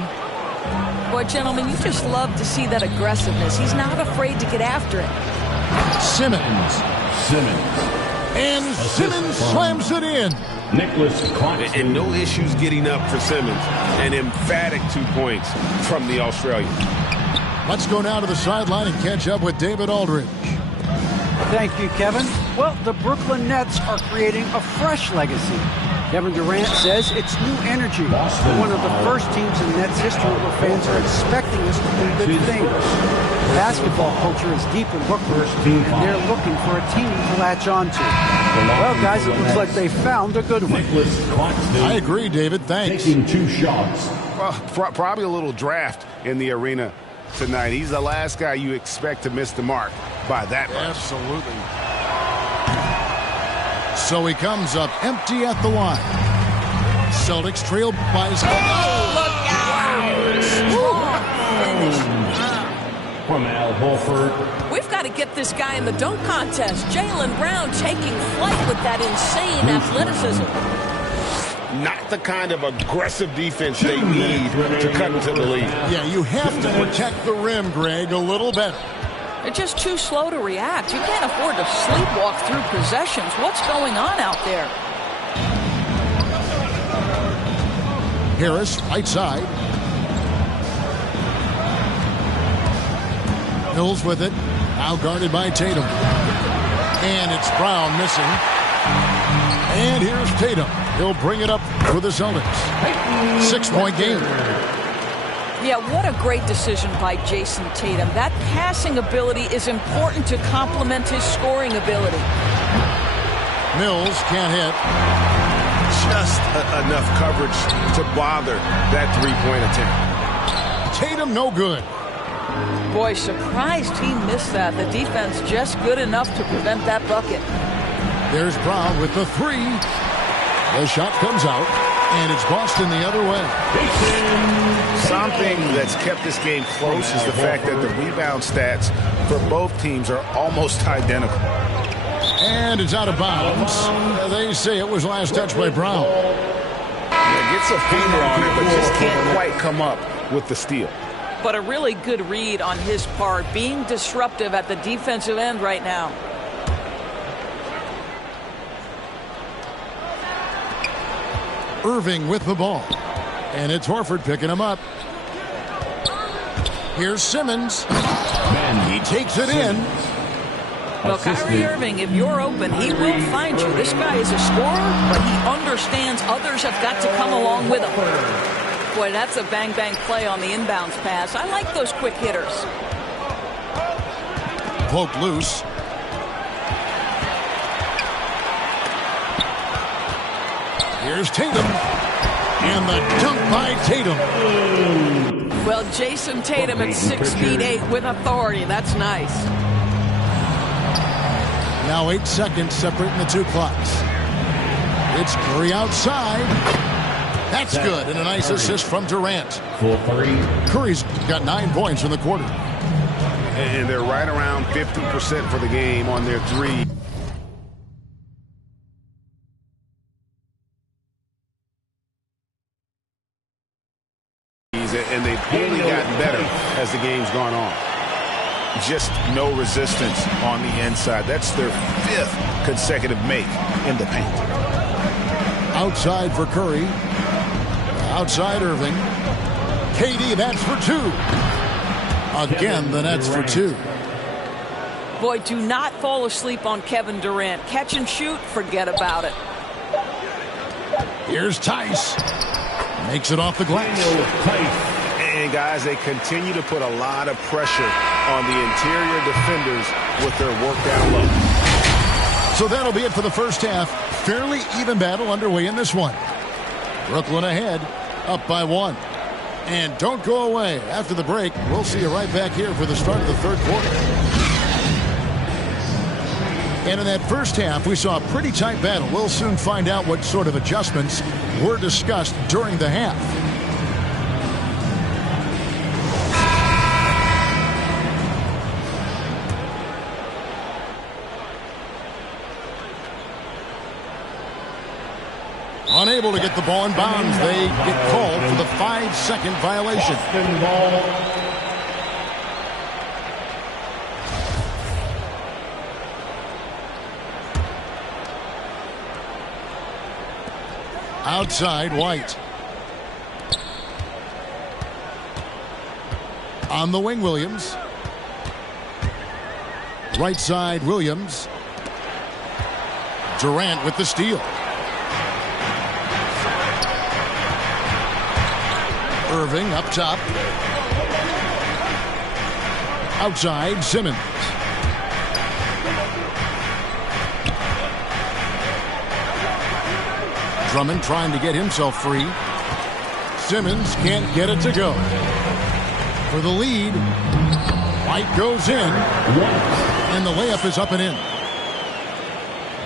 Boy, gentlemen, you just love to see that aggressiveness. He's not afraid to get after it. Simmons. And Simmons slams it in. And no issues getting up for Simmons. An emphatic 2 points from the Australian. Let's go now to the sideline and catch up with David Aldridge. Thank you, Kevin. Well, the Brooklyn Nets are creating a fresh legacy. Kevin Durant says it's new energy. One of the first teams in Nets history where fans are expecting us to do good things. Basketball culture is deep in Brooklyn, and they're looking for a team to latch on to. Well, guys, it looks like they found a good one. I agree, David. Thanks. Taking 2 shots. Well, probably a little draft in the arena tonight. He's the last guy you expect to miss the mark by that much. Absolutely. So he comes up empty at the line. Celtics trail by his... Look out! From Al Horford. We've got to get this guy in the dunk contest. Jaylen Brown taking flight with that insane athleticism. Not the kind of aggressive defense they need to cut into the lead. Yeah, you have to protect the rim, Greg, a little better. They're just too slow to react. You can't afford to sleepwalk through possessions. What's going on out there? Harris, right side. Hills with it. Now guarded by Tatum. And it's Brown missing. And here's Tatum. He'll bring it up for the Celtics. 6-point game. Yeah, what a great decision by Jason Tatum. That passing ability is important to complement his scoring ability. Mills can't hit. Just enough coverage to bother that three-point attempt. Tatum no good. Boy, surprised he missed that. The defense just good enough to prevent that bucket. There's Brown with the 3. The shot comes out, and it's Boston the other way. Something that's kept this game close is the fact that the rebound stats for both teams are almost identical. And it's out of bounds. They say it was last touched by Brown. Gets a finger on it, but just can't quite come up with the steal. But a really good read on his part, being disruptive at the defensive end right now. Irving with the ball. And it's Horford picking him up. Here's Simmons. He takes it in. Well, Kyrie Irving, if you're open, he will find you. This guy is a scorer, but he understands others have got to come along with him. Boy, that's a bang-bang play on the inbounds pass. I like those quick hitters. Poke loose. Here's Tatum. And the dunk by Tatum. Well, Jason Tatum at 6'8" with authority. That's nice. Now 8 seconds separating the 2 clocks. It's Curry outside. That's good. And a nice assist from Durant. 4-3. Curry's got 9 points in the quarter. And they're right around 50% for the game on their three. And they've only gotten better as the game's gone on. Just no resistance on the inside. That's their 5th consecutive make in the paint. Outside for Curry. Outside Irving. KD, that's for 2. Again, the Nets for 2. Boy, do not fall asleep on Kevin Durant. Catch and shoot, forget about it. Here's Tice. Makes it off the glass. And guys, they continue to put a lot of pressure on the interior defenders with their work down low. So that'll be it for the first half. Fairly even battle underway in this one. Brooklyn ahead, up by 1. And don't go away. After the break, we'll see you right back here for the start of the third quarter. And in that first half, we saw a pretty tight battle. We'll soon find out what sort of adjustments were discussed during the half. Unable to get the ball in bounds. They get called for the 5-second violation. Outside, White. On the wing, Williams. Right side, Williams. Durant with the steal. Irving up top. Outside, Simmons. Drummond trying to get himself free. Simmons can't get it to go. For the lead, White goes in, and the layup is up and in.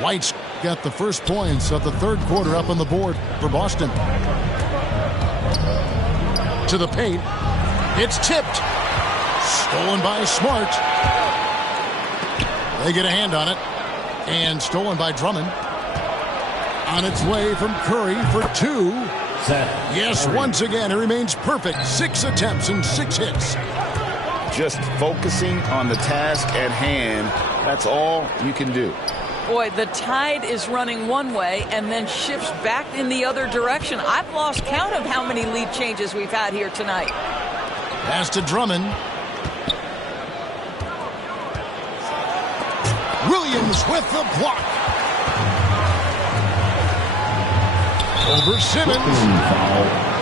White's got the first points of the third quarter up on the board for Boston. To the paint. It's tipped. Stolen by Smart. They get a hand on it. And stolen by Drummond. On its way from Curry for 2. Yes, once again, it remains perfect. 6 attempts and 6 hits. Just focusing on the task at hand. That's all you can do. Boy, the tide is running one way and then shifts back in the other direction. I've lost count of how many lead changes we've had here tonight. Pass to Drummond. Williams with the block. Over Simmons.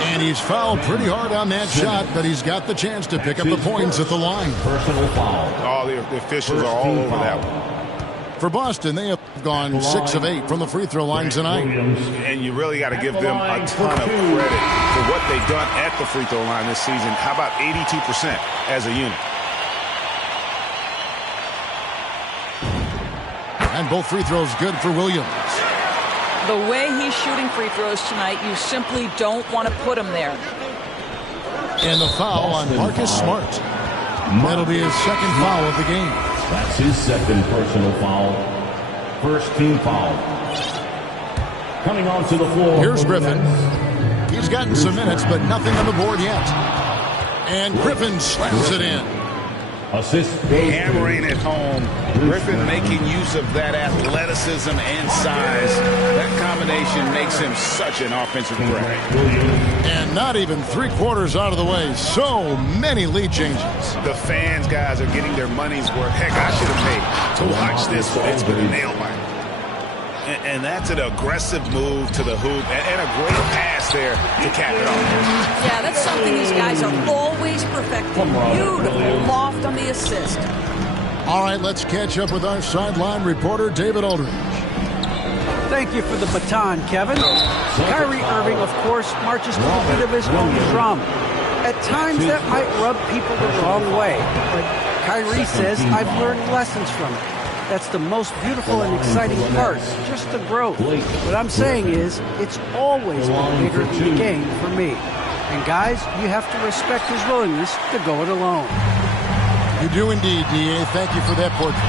And he's fouled pretty hard on that shot, but he's got the chance to pick up the points at the line. Personal foul. All the officials are all over that one. For Boston, they have gone 6 of 8 from the free throw line tonight. And you really got to give them a ton of credit for what they've done at the free throw line this season. How about 82% as a unit? And both free throws good for Williams. The way he's shooting free throws tonight, you simply don't want to put him there. And the foul on Marcus Smart. That'll be his second foul of the game. That's his second personal foul. First team foul. Coming onto the floor. Here's Griffin. He's gotten some minutes, but nothing on the board yet. And Griffin slams it in. Assist. Hammering it home. Griffin making use of that athleticism and size. That combination makes him such an offensive threat. And not even 3/4 out of the way. So many lead changes. The fans, guys, are getting their money's worth. Heck, I should have paid to watch this one. It's been a nail biter. And that's an aggressive move to the hoop and a great pass there to cap it off. Yeah, that's something these guys are always perfecting. Beautiful loft on the assist. All right, let's catch up with our sideline reporter, David Aldridge. Thank you for the baton, Kevin. Kyrie Irving, of course, marches to the beat of his own drum. At times, that might rub people the wrong way. But Kyrie says, I've learned lessons from it. That's the most beautiful and exciting part, just the growth. What I'm saying is, it's always been bigger than the game for me. And guys, you have to respect his willingness to go it alone. You do indeed, D.A. Thank you for that portrait.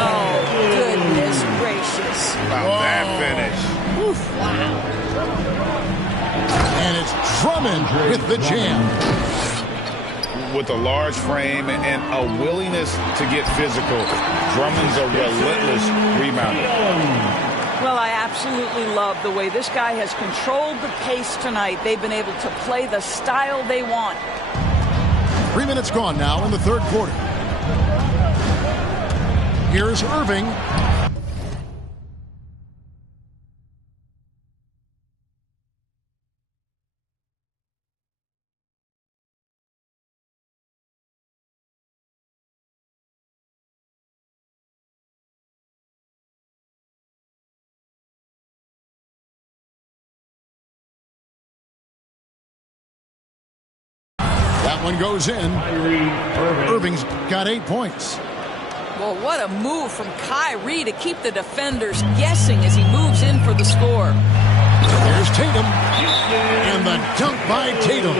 Oh, goodness gracious. About that finish. Wow. And it's Drummond with the jam. With a large frame and a willingness to get physical, Drummond's a relentless rebounder. Well, I absolutely love the way this guy has controlled the pace tonight. They've been able to play the style they want. 3 minutes gone now in the third quarter. Here's Irving. That one goes in. Irving's got 8 points. Well, what a move from Kyrie to keep the defenders guessing as he moves in for the score. There's Tatum. And the dunk by Tatum.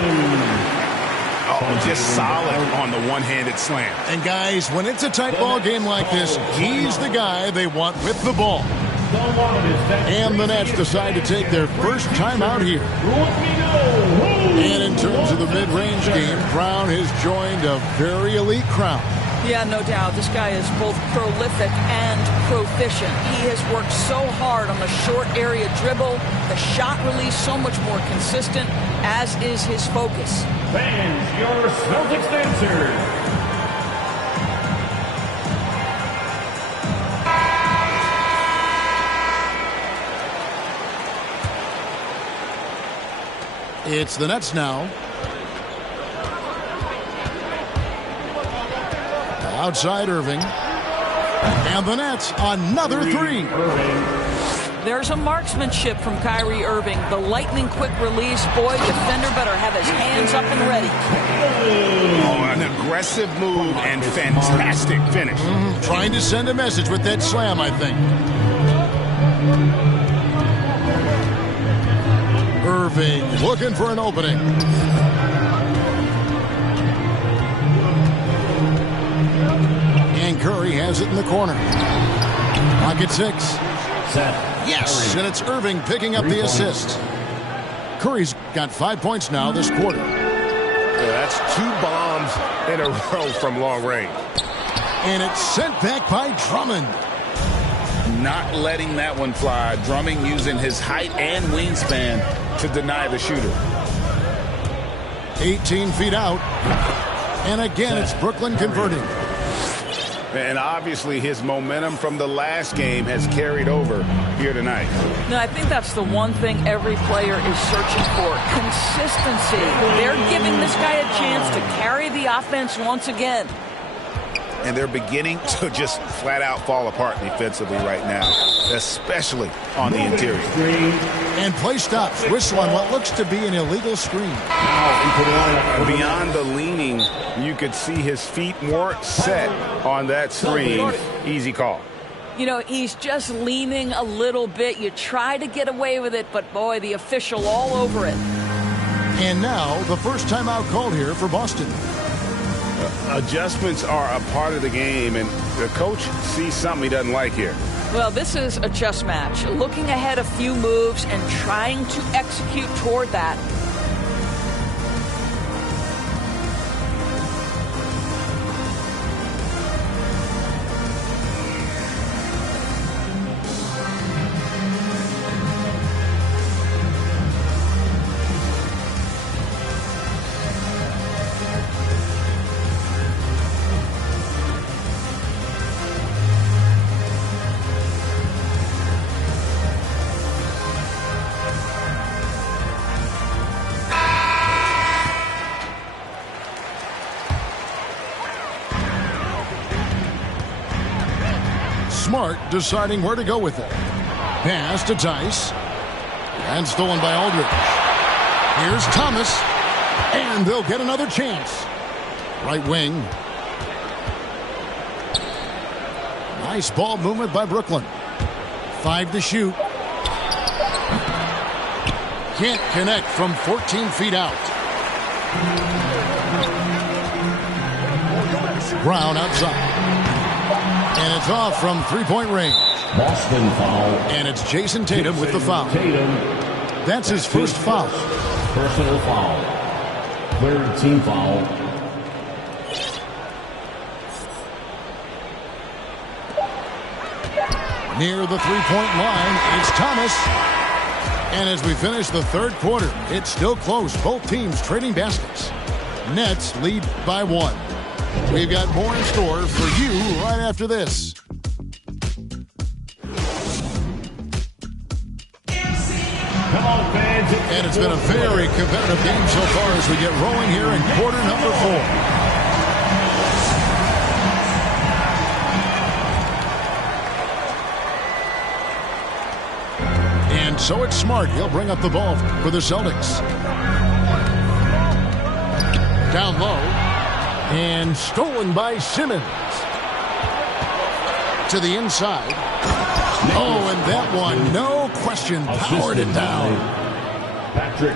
Oh, just solid on the one-handed slam. And guys, when it's a tight ball game like this, he's the guy they want with the ball. And the Nets decide to take their first time out here. And in terms of the mid-range game, Brown has joined a very elite crowd. Yeah, no doubt. This guy is both prolific and proficient. He has worked so hard on the short area dribble, the shot release so much more consistent, as is his focus. Fans, your Celtics dancers. It's the Nets now. Outside Irving. And the Nets, another three. There's a marksmanship from Kyrie Irving. The lightning quick release. Boy, defender better have his hands up and ready. Oh, an aggressive move and fantastic finish. Trying to send a message with that slam, I think. Irving looking for an opening. And Curry has it in the corner. Pocket 6. Yes, and it's Irving picking up the assist. Curry's got 5 points now this quarter. Yeah, that's 2 bombs in a row from long range. And it's sent back by Drummond. Not letting that one fly. Drummond using his height and wingspan to deny the shooter. 18 feet out. And again, it's Brooklyn converting. And obviously his momentum from the last game has carried over here tonight. No, I think that's the one thing every player is searching for. Consistency. They're giving this guy a chance to carry the offense once again. And they're beginning to just flat out fall apart defensively right now, especially on the interior. And play stops. Whistle on what looks to be an illegal screen. Beyond the leaning, you could see his feet more set on that screen. Easy call. You know, he's just leaning a little bit. You try to get away with it, but boy, the official all over it. And now the first timeout called here for Boston. Adjustments are a part of the game, and the coach sees something he doesn't like here. Well, this is a chess match. Looking ahead a few moves and trying to execute toward that. Smart deciding where to go with it. Pass to Tice. And stolen by Aldridge. Here's Thomas. And they'll get another chance. Right wing. Nice ball movement by Brooklyn. 5 to shoot. Can't connect from 14 feet out. Brown outside. And it's off from three-point range. Boston foul. And it's Jason Tatum with the foul. Tatum. That's his first foul. Personal foul. Third team foul. Near the three-point line, it's Thomas. And as we finish the third quarter, it's still close. Both teams trading baskets. Nets lead by 1. We've got more in store for you right after this. Come on, fans. And it's been a very competitive game so far as we get rolling here in quarter number 4. And so it's Smart. He'll bring up the ball for the Celtics. Down low. And stolen by Simmons. To the inside. Oh, and that one, no question, powered it down.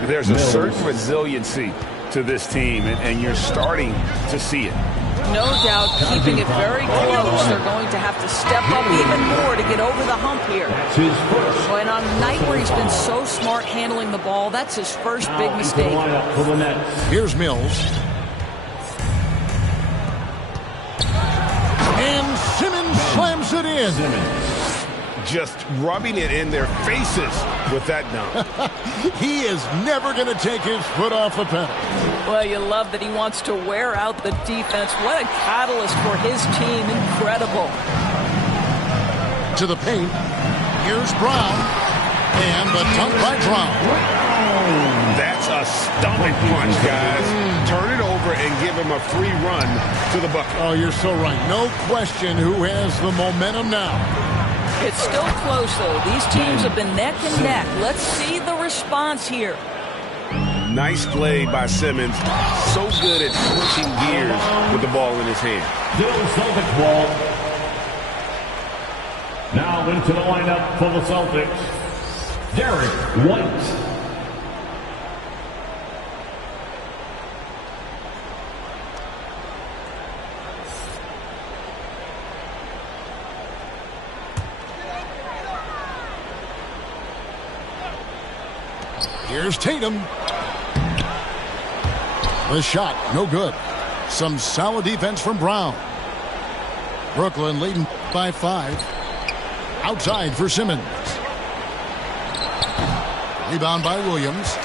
There's a certain resiliency to this team, and you're starting to see it. No doubt, keeping it very close. They're going to have to step up even more to get over the hump here. And on a night where he's been so smart handling the ball, that's his first big mistake. Here's Mills. And Simmons slams it in. Just rubbing it in their faces with that dunk. He is never going to take his foot off the pedal. Well, you love that he wants to wear out the defense. What a catalyst for his team. Incredible. To the paint. Here's Brown. And the dunk by Brown. That's a stomach punch, guys. Turn it over and give him a free run to the bucket. Oh, you're so right. No question who has the momentum now. It's still close, though. These teams have been neck and neck. Let's see the response here. Nice play by Simmons. So good at switching gears with the ball in his hand. Still Celtics ball. Now into the lineup for the Celtics, Derek White. Here's Tatum. The shot, no good. Some solid defense from Brown. Brooklyn leading by 5. Outside for Simmons. Rebound by Williams.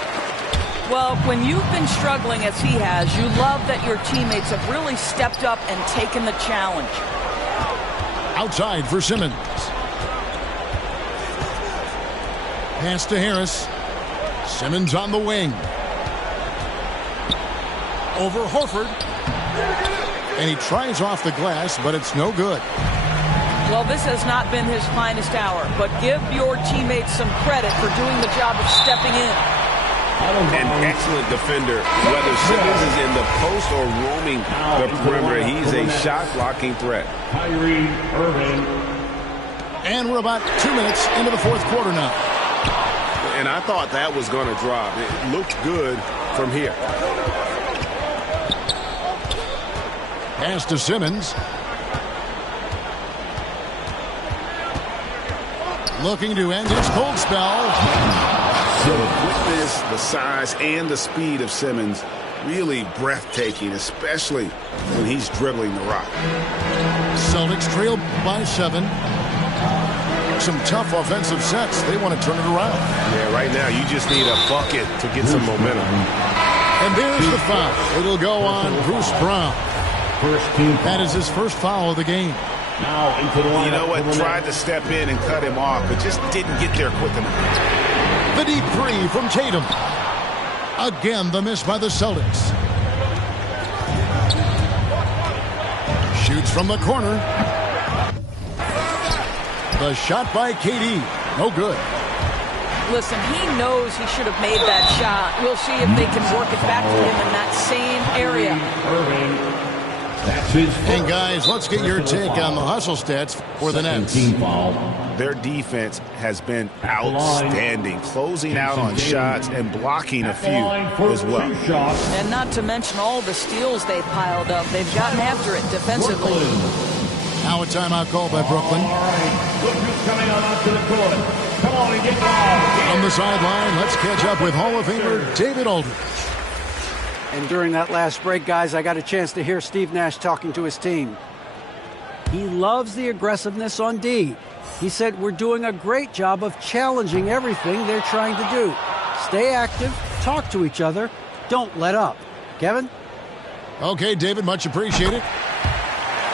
Well, when you've been struggling as he has, you love that your teammates have really stepped up and taken the challenge. Outside for Simmons. Pass to Harris. Simmons on the wing. Over Horford. And he tries off the glass, but it's no good. Well, this has not been his finest hour, but give your teammates some credit for doing the job of stepping in. An excellent defender. Whether Simmons is in the post or roaming the perimeter, he's a shot-blocking threat. Kyrie Irving. And we're about 2 minutes into the fourth quarter now. And I thought that was going to drop. It looked good from here. Pass to Simmons. Looking to end his cold spell. The quickness, the size, and the speed of Simmons, really breathtaking, especially when he's dribbling the rock. Celtics trail by 7. Some tough offensive sets. They want to turn it around. Yeah, right now you just need a bucket to get some momentum. And there's the foul. It'll go on Bruce Brown. That is his first foul of the game. Now into the lineup. You know what? Tried to step in and cut him off, but just didn't get there quick enough. The deep three from Tatum. Again, the miss by the Celtics. Shoots from the corner. The shot by KD. No good. Listen, he knows he should have made that shot. We'll see if they can work it back to him in that same area. That's his first. And guys, let's get your take on the hustle stats for the Nets. Team foul. Their defense has been outstanding, closing out on shots and blocking a few as well. And not to mention all the steals they've piled up. They've gotten after it defensively. Now a timeout called by Brooklyn. All right, look who's coming out to the court. Come on and get wild. On the sideline, let's catch up with Hall of Famer David Aldridge. And during that last break, guys, I got a chance to hear Steve Nash talking to his team. He loves the aggressiveness on D. He said, we're doing a great job of challenging everything they're trying to do. Stay active, talk to each other, don't let up. Kevin? Okay, David, much appreciated.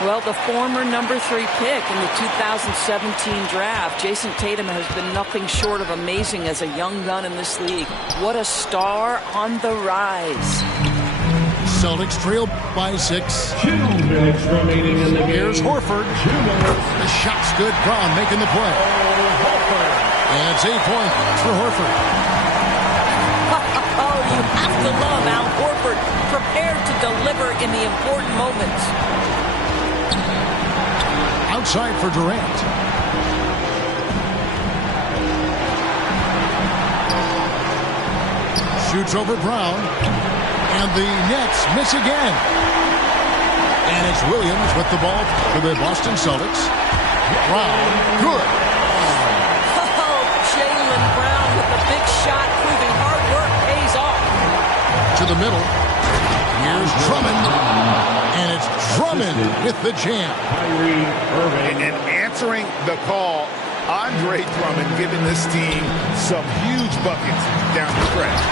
Well, the former number 3 pick in the 2017 draft, Jason Tatum has been nothing short of amazing as a young gun in this league. What a star on the rise. Celtics trail by 6. 2 minutes remaining in the game. Here's Horford. 2 minutes. The shot's good. Brown making the play. And it's 8 points for Horford. Oh, you have to love Al Horford, prepared to deliver in the important moments. Outside for Durant. Shoots over Brown. And the Nets miss again. And it's Williams with the ball for the Boston Celtics. Brown, good. Oh, Jaylen Brown with the big shot, proving hard work pays off. To the middle. Here's Drummond. And it's Drummond with the jam. And answering the call, Andre Drummond giving this team some huge buckets down the stretch.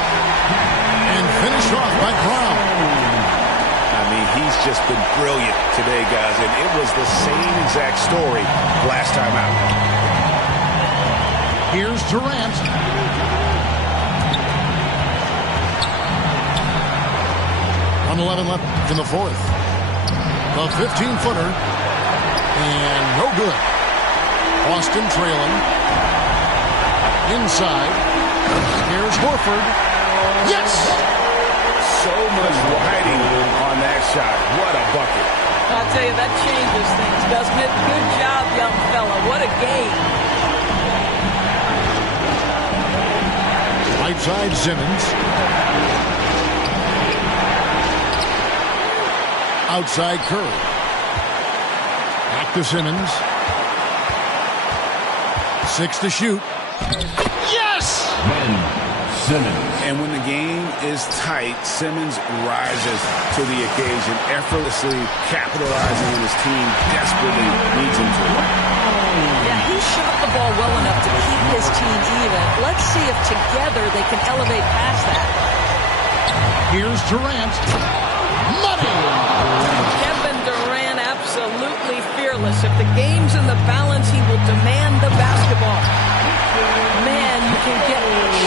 And finished off by Brown. I mean, he's just been brilliant today, guys, and it was the same exact story last time out. Here's Durant. On 11 left in the fourth. The 15-footer. And no good. Boston trailing. Inside. Here's Horford. Yes! So much riding on that shot. What a bucket. I'll tell you, that changes things, doesn't it? Good job, young fella. What a game. Right side, Simmons. Outside, Curry. Back to Simmons. 6 to shoot. Yes! Simmons. And when the game is tight, Simmons rises to the occasion, effortlessly capitalizing when his team desperately needs him to. Yeah, he shot the ball well enough to keep his team even. Let's see if together they can elevate past that. Here's Durant. Money! Kevin Durant absolutely fearless. If the game's in the balance, he will demand the basketball. Man, you can get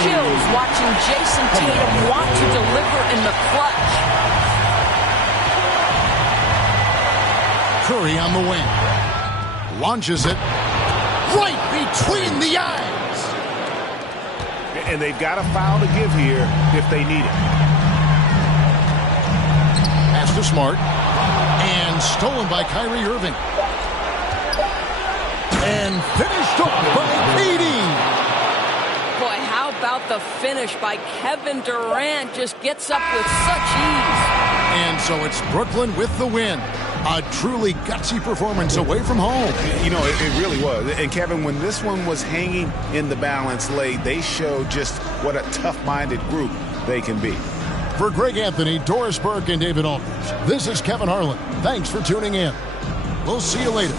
chills watching Jason Tatum want to deliver in the clutch. Curry on the wing. Launches it right between the eyes. And they've got a foul to give here if they need it. Pass to Smart. And stolen by Kyrie Irving. And finished off by KD. Boy, how about the finish by Kevin Durant? Just gets up with such ease. And so it's Brooklyn with the win. A truly gutsy performance away from home. You know, it really was. And Kevin, when this one was hanging in the balance late, they showed just what a tough-minded group they can be. For Greg Anthony, Doris Burke, and David Aldridge, this is Kevin Harlan. Thanks for tuning in. We'll see you later.